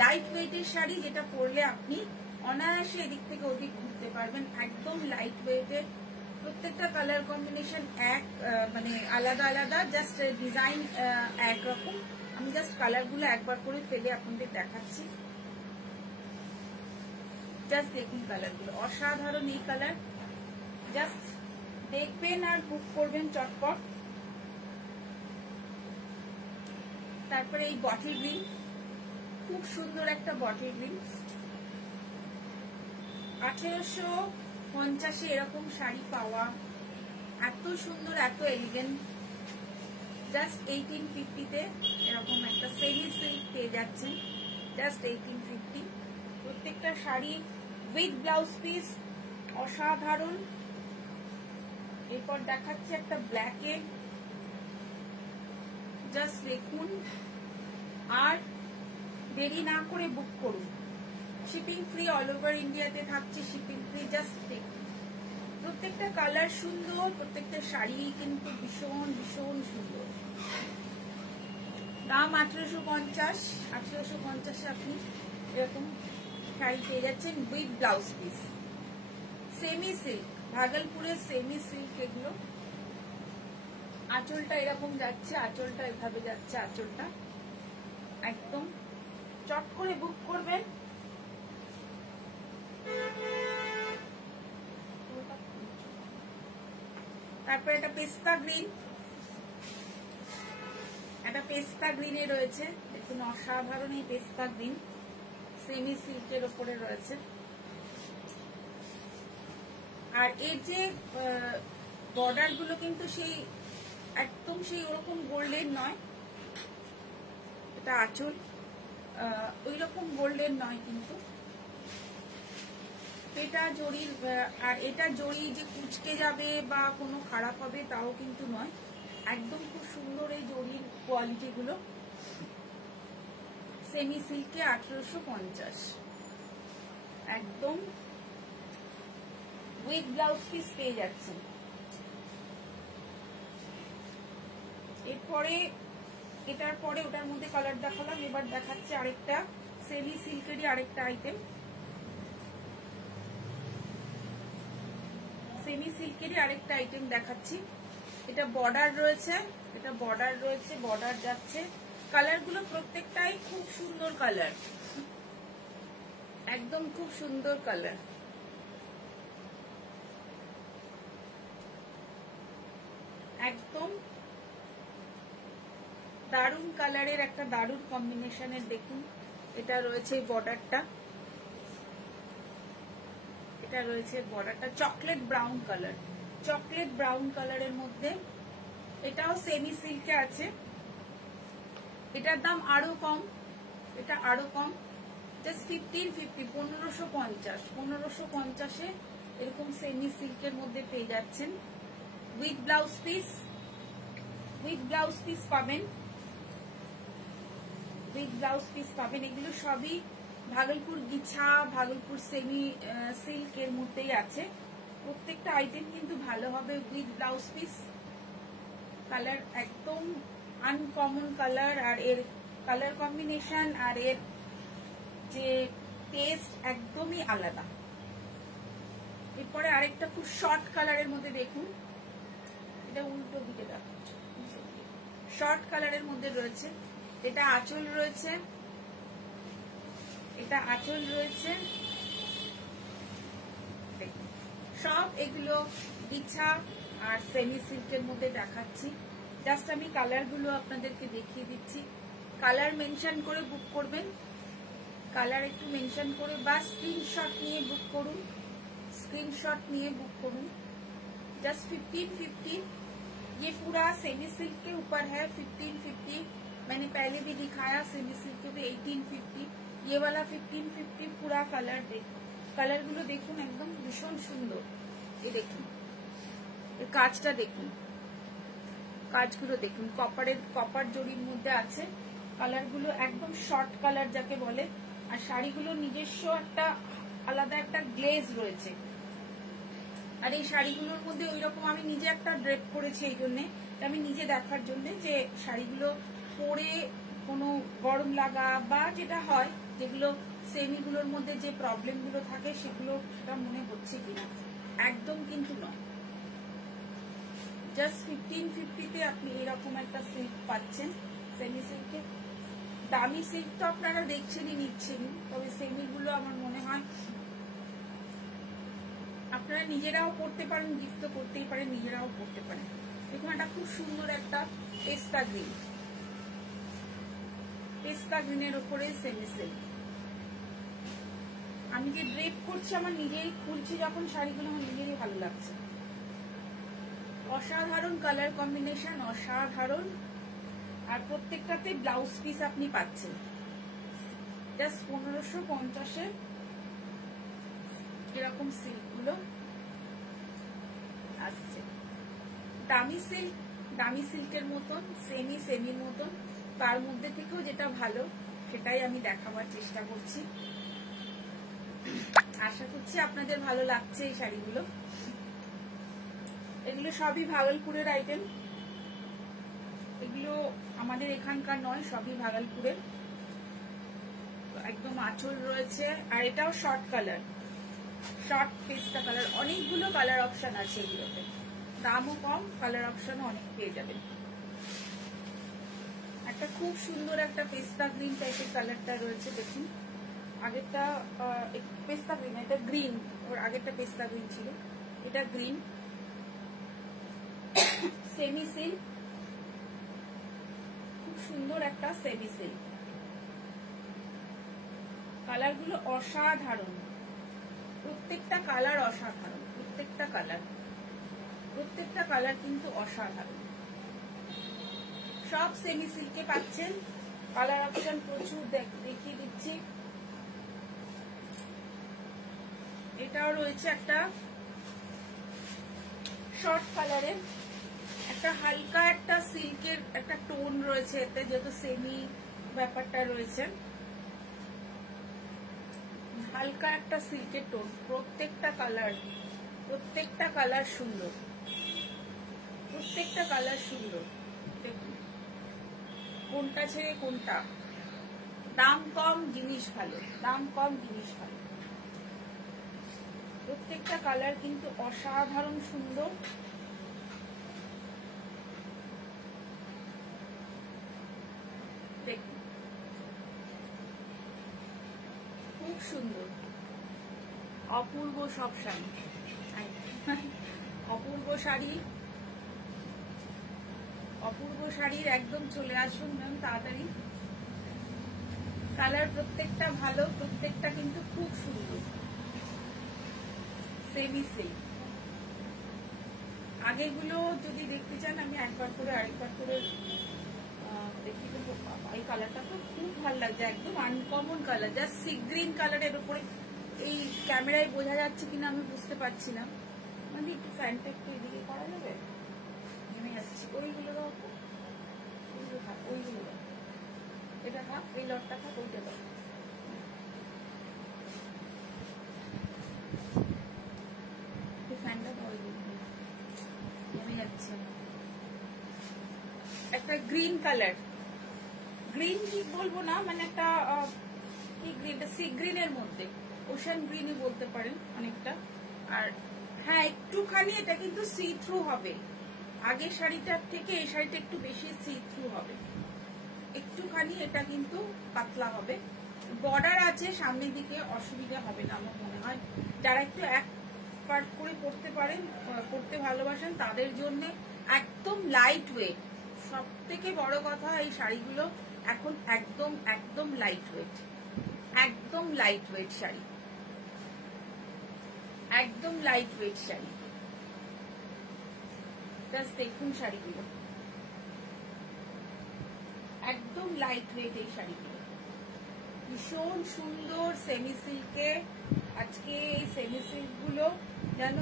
লাইট ওয়েটের শাড়ি, যেটা পরলে আপনি অনায়াসে এদিক থেকে ওদিক ঘুরতে পারবেন। একদম লাইট ওয়েটের, প্রত্যেকটা কালার কম্বিনেশন মানে আলাদা, জাস্ট ডিজাইন একরকম। আমি জাস্ট কালারগুলো একবার করে ফেলে আপনাদের দেখাচ্ছি। জাস্ট দেখুন কালারগুলো অসাধারণ। এই কালার জাস্ট দেখবেন আর বুক করবেন চটপট। তারপরে এই বটল গ্রিন, খুব সুন্দর একটা বটল গ্রিন। 1850 এরকম শাড়ি পাওয়া এত সুন্দর, এত এলিগেন্ট। জাস্ট 1850 এরকম একটা সেমি সিল্ক পেয়ে যাচ্ছেন, জাস্ট 1850। প্রত্যেকটা শাড়ি উইথ ব্লাউজ পিস, অসাধারণ। এরপর দেখাচ্ছে একটা ব্ল্যাকে, জাস্ট দেখুন আর দেরি না করে বুক করুন। শিপিং ফ্রি, অল ওভার ইন্ডিয়াতে থাকছে শিপিং ফ্রি। জাস্ট দেখুন, প্রত্যেকটা কালার সুন্দর, প্রত্যেকটা শাড়ি কিন্তু ভীষণ সুন্দর। দাম 1850। 1850 আপনি এরকম শাড়ি পেয়ে যাচ্ছেন with blouse piece. Semi silk, ভাগলপুরের সেমি সিল্ক এগুলো। আঁচলটা এরকম যাচ্ছে, আঁচলটা এভাবে যাচ্ছে, আঁচলটা একদম চট করে বুক করবেন। তারপর এটা পেস্তা গ্রিন, একটা পেস্তা গ্রিনে রয়েছে, দেখুন অসাধারণ এই পেস্তা গ্রিন, সেমি সিল্কের ওপরে রয়েছে। আর এর যে বর্ডার গুলো কিন্তু সেই একদম সেই ওরকম গোল্ডেন নয়, এটা আঁচল ওই রকম গোল্ডেন নয়, কিন্তু এটা জরির, আর এটা জরি যে কুচকে যাবে বা কোনো খারাপ হবে তাও কিন্তু নয়, একদম খুব সুন্দর এই জরির কোয়ালিটি গুলো। সেমি সিল্কে 1850, একদম উইথ ব্লাউজ পিস পেয়ে যাচ্ছেন। এরপরে এটার পরে ওটার মধ্যে কালার দেখালাম, এবার দেখাচ্ছে আরেকটা সেমি সিল্কেরই আরেকটা আইটেম, সেমি সিল্কেরই আরেকটা আইটেম দেখাচ্ছি। এটা বর্ডার রয়েছে, এটা বর্ডার রয়েছে, বর্ডার যাচ্ছে। কালার গুলো প্রত্যেকটাই খুব সুন্দর কালার, একদম খুব সুন্দর কালার। একদম দারুন কালারের একটা দারুন কম্বিনেশনের, দেখুন এটা রয়েছে বর্ডারটা, এটা রয়েছে বর্ডারটা chocolate brown colour, chocolate brown কালারের মধ্যে। এটাও সেমি সিল্কে আছে, এটার দাম আরো কম, এটা আরো কম, জাস্ট 1550, 1550, 1550-এ এরকম সেমি সিল্কের মধ্যে পেয়ে যাচ্ছেন। With blouse piece, with blouse piece পাবেন, উইথ ব্লাউজ পিস পাবেন। এগুলো সবই ভাগলপুর গিছা, ভাগলপুর সেমি সিল্কের মধ্যেই আছে। প্রত্যেকটা আইটেম কিন্তু ভালো হবে উইথ ব্লাউজ পিস। কালার একদম আনকমন কালার, আর এর কালার কম্বিনেশন আর এর যে টেস্ট একদমই আলাদা। এরপরে আরেকটা খুব শর্ট কালারের মধ্যে দেখুন, এটা উল্টো দিকে দেখাচ্ছে, শর্ট কালারের মধ্যে রয়েছে। এটা আঁচল রয়েছে, এটা আঁচল রয়েছে, সব এগুলো ইচ্ছা আর সেমি সিল্কের মধ্যে দেখাচ্ছি। জাস্ট আমি কালার গুলো আপনাদেরকে দেখিয়ে দিচ্ছি। কালার মেনশন করে বুক করবেন, কালার একটু মেনশন করে বা স্ক্রিনশট নিয়ে বুক করুন, स्क्रीनशॉट निये बुक करूं। जस्ट 1550, ये पूरा सेमी सिल्क के ऊपर है। 1550 मैंने पहले भी दिखाया, सेमी सिल्क के भी 1850, ये वाला 1550। पूरा कलर कलर गुलो देखुन एकदम भीषण सुंदर। ये देखुन काजटा देखुन, काजगुलो देखुन कपार जड़िर मध्य आछे। কালারগুলো একদম শর্ট কালার যাকে বলে, আর শাড়িগুলো নিজস্ব একটা আলাদা একটা গ্লেজ রয়েছে। আর এই শাড়িগুলোর মধ্যে ওইরকম আমি নিজে একটা ড্রেপ করেছি, এই জন্য আমি নিজে দেখার জন্য যে শাড়িগুলো পরে কোনো গরম লাগা বা যেটা হয়, যেগুলো সেমিগুলোর মধ্যে যে প্রবলেমগুলো থাকে সেগুলো মনে হচ্ছে কিনা, একদম কিন্তু নয়। জাস্ট 1550-তে আপনি এরকম একটা সিল্ক পাচ্ছেন, সেমি সিল্কে। দামি সিল্ক তো আপনারা দেখছেনই, নিচ্ছেনই, তবে সেমিগুলো আমার মনে হয় আপনারা নিজেরাও পড়তে পারেন, গিফট তো করতেই পারেন, নিজেরাও পড়তে পারেন। দেখুন এটা খুব সুন্দর একটা পেস্তা গ্রিন, পেস্তা গ্রিনের উপরে সেমি সিল্ক। আমি যে ড্রেপ করছি আমার নিজেই খুলছি যখন শাড়িগুলো, আমার নিজেরই ভালো লাগছে। অসাধারণ কালার কম্বিনেশন, অসাধারণ। আর প্রত্যেকটাতে ব্লাউজ পিস আপনি পাচ্ছেন। জাস্ট 1550-এ এরকম সিল্কগুলো আসছে। দামি সিল্ক, দামি সিল্কের মতন, সেমির মতন, তার মধ্যে থেকেও যেটা ভালো সেটাই আমি দেখাবার চেষ্টা করছি। আশা করছি আপনাদের ভালো লাগছে এই শাড়িগুলো। এগুলো সবই ভাগলপুরের আইটেম, এগুলো আমাদের এখানকার নয়, সবই ভাগলপুরের। একদম আঁচল রয়েছে, আর এটাও শর্ট কালার, শর্ট পেস্তা কালার। অনেকগুলো কালার অপশন আছে এগুলোতে, দামও কম, কালার অপশনও অনেক পেয়ে যাবেন। একটা খুব সুন্দর একটা পেস্তা গ্রিন টাইপের কালারটা রয়েছে, দেখুন। আগেরটা পেস্তা গ্রিন, এটা গ্রিন, ওর আগেরটা পেস্তা গ্রিন ছিল, এটা গ্রিন। সেমি সিল্ক, খুব সুন্দর একটা সেমি সিল্ক। কালার গুলো অসাধারণ, প্রত্যেকটা কালার অসাধারণ, প্রত্যেকটা কালার কিন্তু অসাধারণ। সব সেমি সিল্কে পাচ্ছেন, কালার অপশন প্রচুর দেখিয়ে দিচ্ছি। এটাও রয়েছে একটা শর্ট কালারের, একটা হালকা একটা সিল্কের একটা টোন রয়েছে এতে, যেহেতু সেমি ব্যাপারটা রয়েছে, হালকা একটা সিল্কের টোন। প্রত্যেকটা কালার সুন্দর, প্রত্যেকটা কালার সুন্দর। দেখুন কোনটা ছেড়ে কোনটা। দাম কম, জিনিস ভালো, দাম কম, জিনিস ভালো। প্রত্যেকটা কালার কিন্তু অসাধারণ সুন্দর। দেখুন খুব সুন্দর, অপূর্ব সব শাড়ি, অপূর্ব শাড়ি, অপূর্ব শাড়ির একদম চলে আসুন ম্যাম তাড়াতাড়ি। কালার প্রত্যেকটা ভালো, প্রত্যেকটা কিন্তু খুব সুন্দর। সেমি সিল্ক, আগেগুলো যদি দেখতে চান আমি একবার করে আরেকবার করে দেখি দেবো। এই কালারটা তো খুব ভালো লাগছে, একদম uncommon colour, just sea green কালারের উপরে। এই ক্যামেরায় বোঝা যাচ্ছে কিনা আমি বুঝতে পারছি না, মানে একটু ফ্যানটা একটু এদিকে করা যাবে, নেমে যাচ্ছি। ওইগুলো দাও, ওইগুলো থাক, ওইগুলো দাও, এটা থাক, এই লটটা থাক, ওইটা দাও। ফ্যানটা দাও, নেমে যাচ্ছে। একটা গ্রিন কালার, গ্রিন কি বলবো না, মানে একটা কি গ্রিনটা, সি গ্রিনের মধ্যে, ওশান গ্রিনই বলতে পারেন অনেকটা। আর হ্যাঁ একটুখানি এটা কিন্তু সি থ্রু হবে, আগের শাড়িটার থেকে এই শাড়িটা একটু বেশি সি থ্রু হবে, একটুখানি এটা কিন্তু পাতলা হবে। বর্ডার আছে সামনের দিকে, অসুবিধা হবে না আমার মনে হয়। যারা একটু এক পার্ট করে পড়তে পারেন, পড়তে ভালোবাসেন, তাদের জন্য একদম লাইট ওয়েট। সব থেকে বড় কথা, এই শাড়িগুলো এখন একদম একদম লাইট ওয়েট, একদম লাইট ওয়েট শাড়ি, একদম লাইট ওয়েট শাড়ি। জাস্ট দেখুন শাড়িগুলো, একদম লাইট ওয়েট এই শাড়িগুলো, ভীষণ সুন্দর সেমি সিল্কে। আজকে এই সেমি সিল্ক গুলো যেন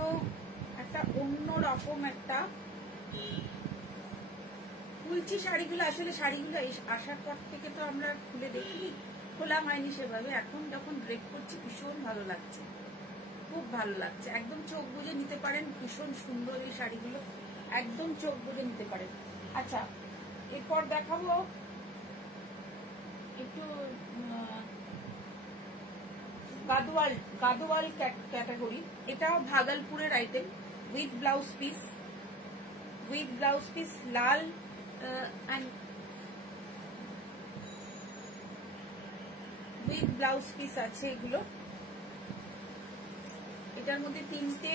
একটা অন্যরকম একটা কুলচি শাড়িগুলো। আসলে শাড়িগুলো আসার পর থেকে তো আমরা খুলে দেখিনি, খোলা হয়নি সেভাবে। এখন যখন ড্রেপ করছি ভীষণ ভালো লাগছে, খুব ভালো লাগছে। একদম চোখ বুজে নিতে পারেন, ভীষণ সুন্দর এই শাড়িগুলো, একদম চোখ বুজে নিতে পারেন। আচ্ছা এরপর দেখাবো একটু গাদোয়াল ক্যাটাগরি। এটাও ভাগলপুরের আইটেম, উইথ ব্লাউজ পিস, লাল উইথ ব্লাউজ পিস আছে এগুলো। এটার মধ্যে তিনটে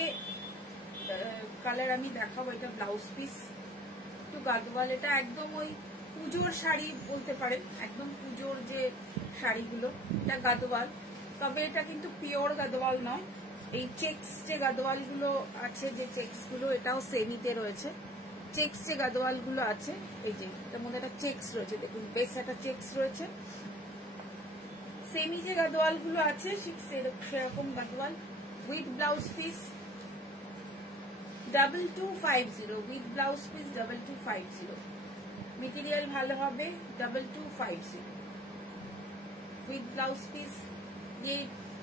কালার আমি দেখাবো। এটা ব্লাউজ পিস, একটু গাদোয়াল। এটা একদম ওই পুজোর শাড়ি বলতে পারেন, একদম পুজোর যে শাড়িগুলো, এটা গাদোয়াল। তবে এটা কিন্তু পিওর গাদোয়াল নয়। এই চেক্স যে গাদোয়াল গুলো আছে, যে চেক্স গুলো, এটাও সেমিতে রয়েছে। চেক্স যে গাদোয়াল গুলো আছে, এই যে এটার মধ্যে একটা চেক্স রয়েছে, দেখুন বেশ একটা চেক্স রয়েছে। সেমি যে গাদোয়াল গুলো আছে সেরকম Gadwal, with blouse piece 2250, with blouse piece 2250। Material ভালো হবে 2250 विद ब्लाउज पीस। ये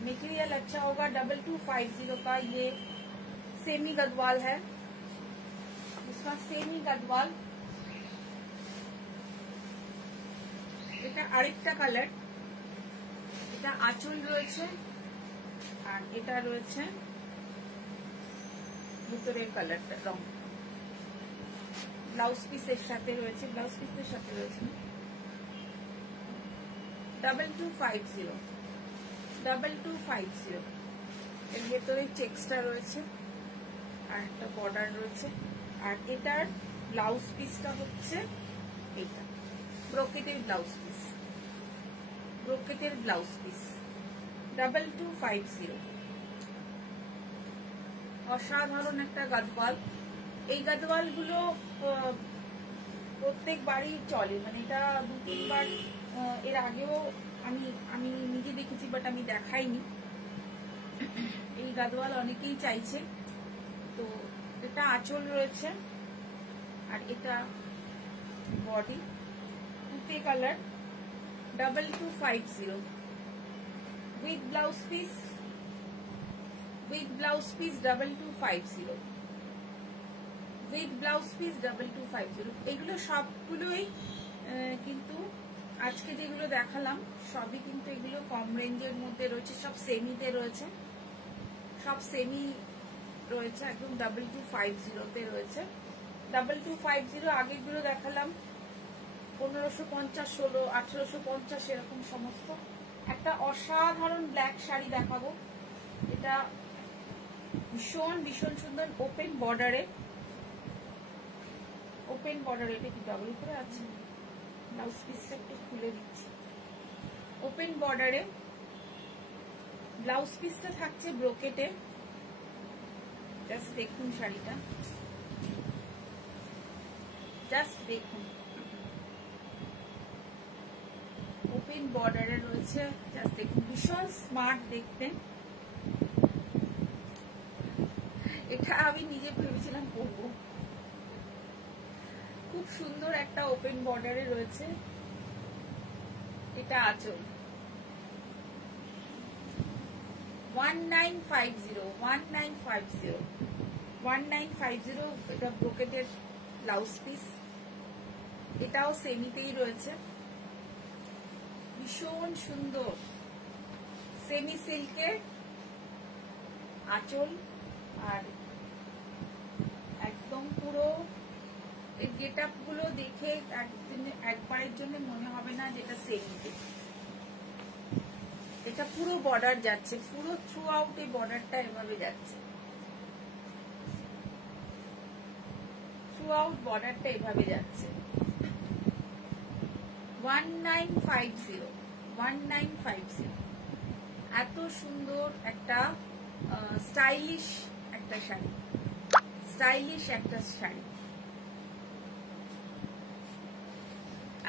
मटेरियल अच्छा होगा। 2250 का ये सेमी गदवाल है, इसका सेमी गदवाल। এটা আরেকটা কালার, এটা আঁচল রয়েছে আর এটা রয়েছে ভিতরের কালারটা, রং। ব্লাউজ পিসের সাথে রয়েছে, ব্লাউজ পিসের সাথে রয়েছে। 2250, 2250। এর ভেতরে চেক্সটা রয়েছে আর একটা বর্ডার রয়েছে। আর এটার ব্লাউজ পিসটা হচ্ছে এটা, ব্রোকেটের ব্লাউজ পিস, ব্রোকেটের ব্লাউজ পিস 2250। অসাধারণ একটা গাদওয়াল। এই গাদওয়াল গুলো প্রত্যেক বাড়ি চলে, মানে এটা 2-3 বার এর আগেও আমি নিজে দেখেছি, বাট আমি দেখাইনি। এই গাদওয়াল অনেকেই চাইছে। তো এটা আঁচল রয়েছে আর এটা বডি, তুতে colour 2250 with blouse piece, with blouse piece 2250, with blouse piece 2250। এগুলো সবগুলোই কিন্তু আজকে যেগুলো দেখালাম সবই কিন্তু এগুলো কম রেঞ্জের মধ্যে রয়েছে, সব সেমিতে রয়েছে, সব সেমি রয়েছে, একদম 2250 রয়েছে। 2250 আগেগুলো দেখালাম 1550, 16, 1850 এরকম সমস্ত। একটা অসাধারণ ব্ল্যাক শাড়ি দেখাবো, এটা ভীষণ ভীষণ সুন্দর, ওপেন বর্ডারে, ওপেন বর্ডারে। এটা কি ডাবল করে আছে? ব্লাউজ পিসটা একটু খুলে দিচ্ছি। ওপেন বর্ডারে ব্লাউজ পিসটা থাকছে ব্রোকেটে। জাস্ট দেখুন শাড়িটা, জাস্ট দেখুন, ওপেন বর্ডারে রয়েছে। জাস্ট দেখুন, ভীষণ স্মার্ট দেখতে। এটা আমি নিজে ভেবেছিলাম পরবো। খুব সুন্দর একটা ওপেন বর্ডারে রয়েছে। এটা আঁচল 1950, 1950, 1950। এটা ব্রোকেটের ব্লাউজ পিস, এটাও সেমিতেই রয়েছে, ভীষণ সুন্দর সেমি সিল্কের আঁচল। আর একদম পুরো এই গেট আপ গুলো দেখে একবারের জন্য মনে হবে না যেটা সেমিতে। এটা পুরো বর্ডার যাচ্ছে, পুরো থ্রু আউট এই বর্ডারটা এভাবে যাচ্ছে, থ্রু আউট বর্ডারটা এভাবে যাচ্ছে। 1950, 1950। এত সুন্দর একটা স্টাইলিশ একটা শাড়ি, স্টাইলিশ একটা শাড়ি,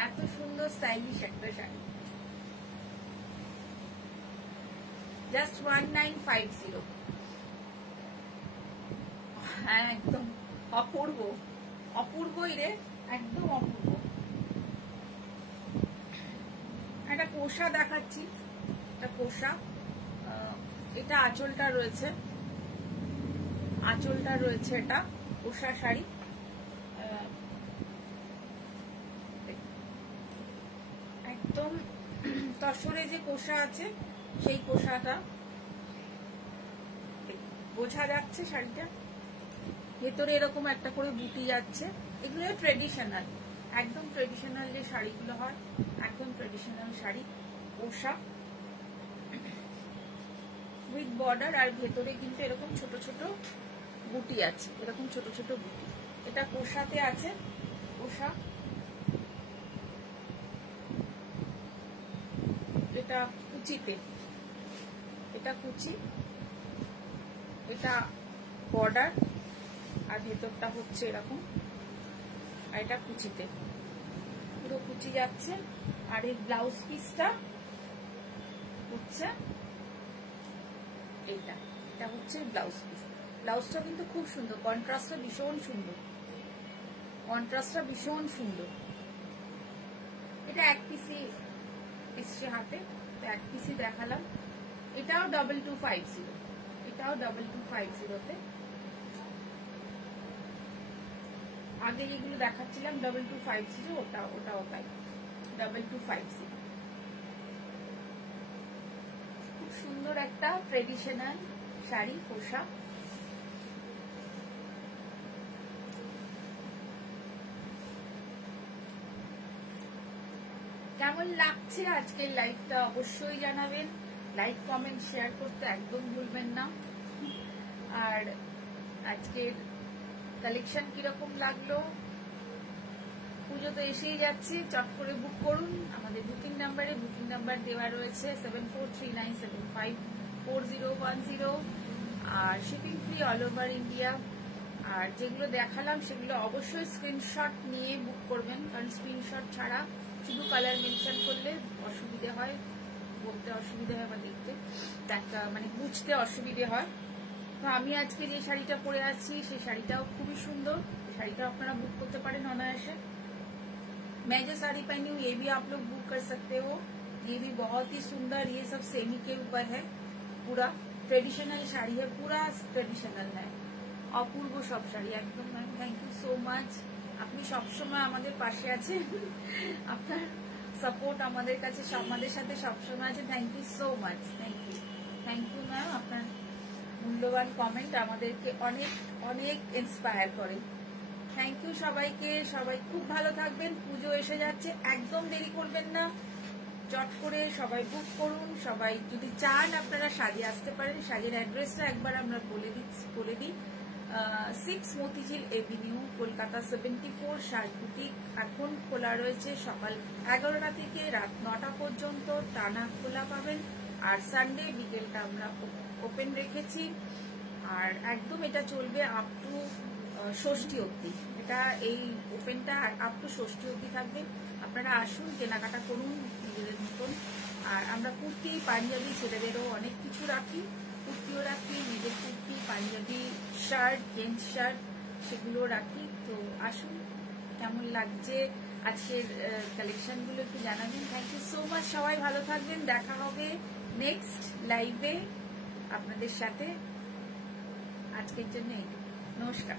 এত সুন্দর স্টাইলিশ একটা শাড়ি। জাস্ট 1950। হ্যাঁ, একদম অপূর্ব, অপূর্বই রে, একদম অপূর্ব। একটা কোষা দেখাচ্ছি, একটা কোষা। এটা আঁচলটা রয়েছে, আঁচলটা রয়েছে, এটা কোষা শাড়ি। একদম তসরে যে কোষা আছে সেই কোষাটা বোঝা যাচ্ছে শাড়িটা। ভেতরে এরকম একটা করে বুটি যাচ্ছে। এগুলো ট্রেডিশনাল, একদম ট্রেডিশনাল যে শাড়িগুলো হয়, একদম traditional sari. Kosha with border, আর ভেতরে কিন্তু এরকম ছোট ছোট বুটি আছে, এরকম ছোট ছোট বুটি। এটা কোষাতে আছে, কোষা। এটা কুচিতে, এটা কুচি, এটা বর্ডার, আর ভেতরটা হচ্ছে এরকম, আর এটা কুচিতে, পুরো কুচি যাচ্ছে। আর এই ব্লাউজ পিসটা হচ্ছে এইটা, এটা হচ্ছে ব্লাউজ পিস। ব্লাউজটা কিন্তু খুব সুন্দর, কন্ট্রাস্টটা ভীষণ সুন্দর, কন্ট্রাস্টটা ভীষণ সুন্দর। এটা এক পিসি এসছে হাতে, এক পিসি দেখালাম। এটাও 2250, এটাও 2250-তে। আগে যেগুলো দেখাচ্ছিলাম 2250, ওটাও তাই 2250। খুব সুন্দর একটা ট্রেডিশনাল শাড়ি, পোশাক। কেমন লাগছে আজকের লাইভটা অবশ্যই জানাবেন। লাইক কমেন্ট শেয়ার করতে একদম ভুলবেন না। আর আজকের কালেকশন কিরকম লাগলো, পুজো তো এসেই যাচ্ছে, চট করে বুক করুন আমাদের বুকিং নাম্বারে। বুকিং নাম্বার দেওয়া রয়েছে 7439754010, আর shipping free all over India. আর যেগুলো দেখালাম সেগুলো অবশ্যই স্ক্রিনশট নিয়ে বুক করবেন, কারণ স্ক্রিনশট ছাড়া শুধু কালার মেনশন করলে অসুবিধে হয়, বলতে অসুবিধে হয় বা দেখতে মানে বুঝতে অসুবিধে হয়। তো আমি আজকে যে শাড়িটা পরে আছি সেই শাড়িটাও খুবই সুন্দর, শাড়িটাও আপনারা বুক করতে পারেন অনায়াসে। मैं जो साड़ी पहनी हूँ ये भी आप लोग बुक कर सकते हो, ये भी बहुत ही सुंदर, ये सब सेमी के ऊपर है, पूरा ट्रेडिशनल শাড়ি है, पूरा ट्रेडिशनल है, অপূর্ব সব শাড়ি একদম। Ma'am thank you so much, আপনি সবসময় আমাদের পাশে আছেন, আপনার সাপোর্ট আমাদের কাছে আমাদের সাথে সবসময় আছে। Thank you so much, thank you ma'am, আপনার মূল্যবান কমেন্ট আমাদেরকে অনেক অনেক ইন্সপায়ার করে। থ্যাংক ইউ সবাইকে, সবাই খুব ভালো থাকবেন। পুজো এসে যাচ্ছে, একদম দেরি করবেন না, চট করে সবাই বুক করুন। সবাই যদি চান আপনারা সাজে আসতে পারেন। সাজের অ্যাড্রেসটা একবার আমরা বলে দিই 6 মতিঝিল এভিনিউ, কলকাতা 74 সাজ বুটিক। এখন খোলা রয়েছে সকাল 11টা থেকে রাত 9টা পর্যন্ত, টানা খোলা পাবেন। আর সানডে বিকেলটা আমরা ওপেন রেখেছি, আর একদম এটা চলবে আপ টু ষষ্ঠী অবধি। এটা এই ওপেনটা আপ টু ষষ্ঠী অবধি থাকবে। আপনারা আসুন, কেনাকাটা করুন নিজেদের মতন। আর আমরা কুর্তি, পাঞ্জাবি, ছেলেদেরও অনেক কিছু রাখি, কুর্তিও রাখি, মেয়েদের কুর্তি, পাঞ্জাবি, শার্ট, জেন্টস শার্ট, সেগুলো রাখি। তো আসুন, কেমন লাগছে আজকের কালেকশনগুলো একটু জানাবেন। থ্যাংক ইউ সো মাচ, সবাই ভালো থাকবেন। দেখা হবে নেক্সট লাইভে আপনাদের সাথে। আজকের জন্য নমস্কার।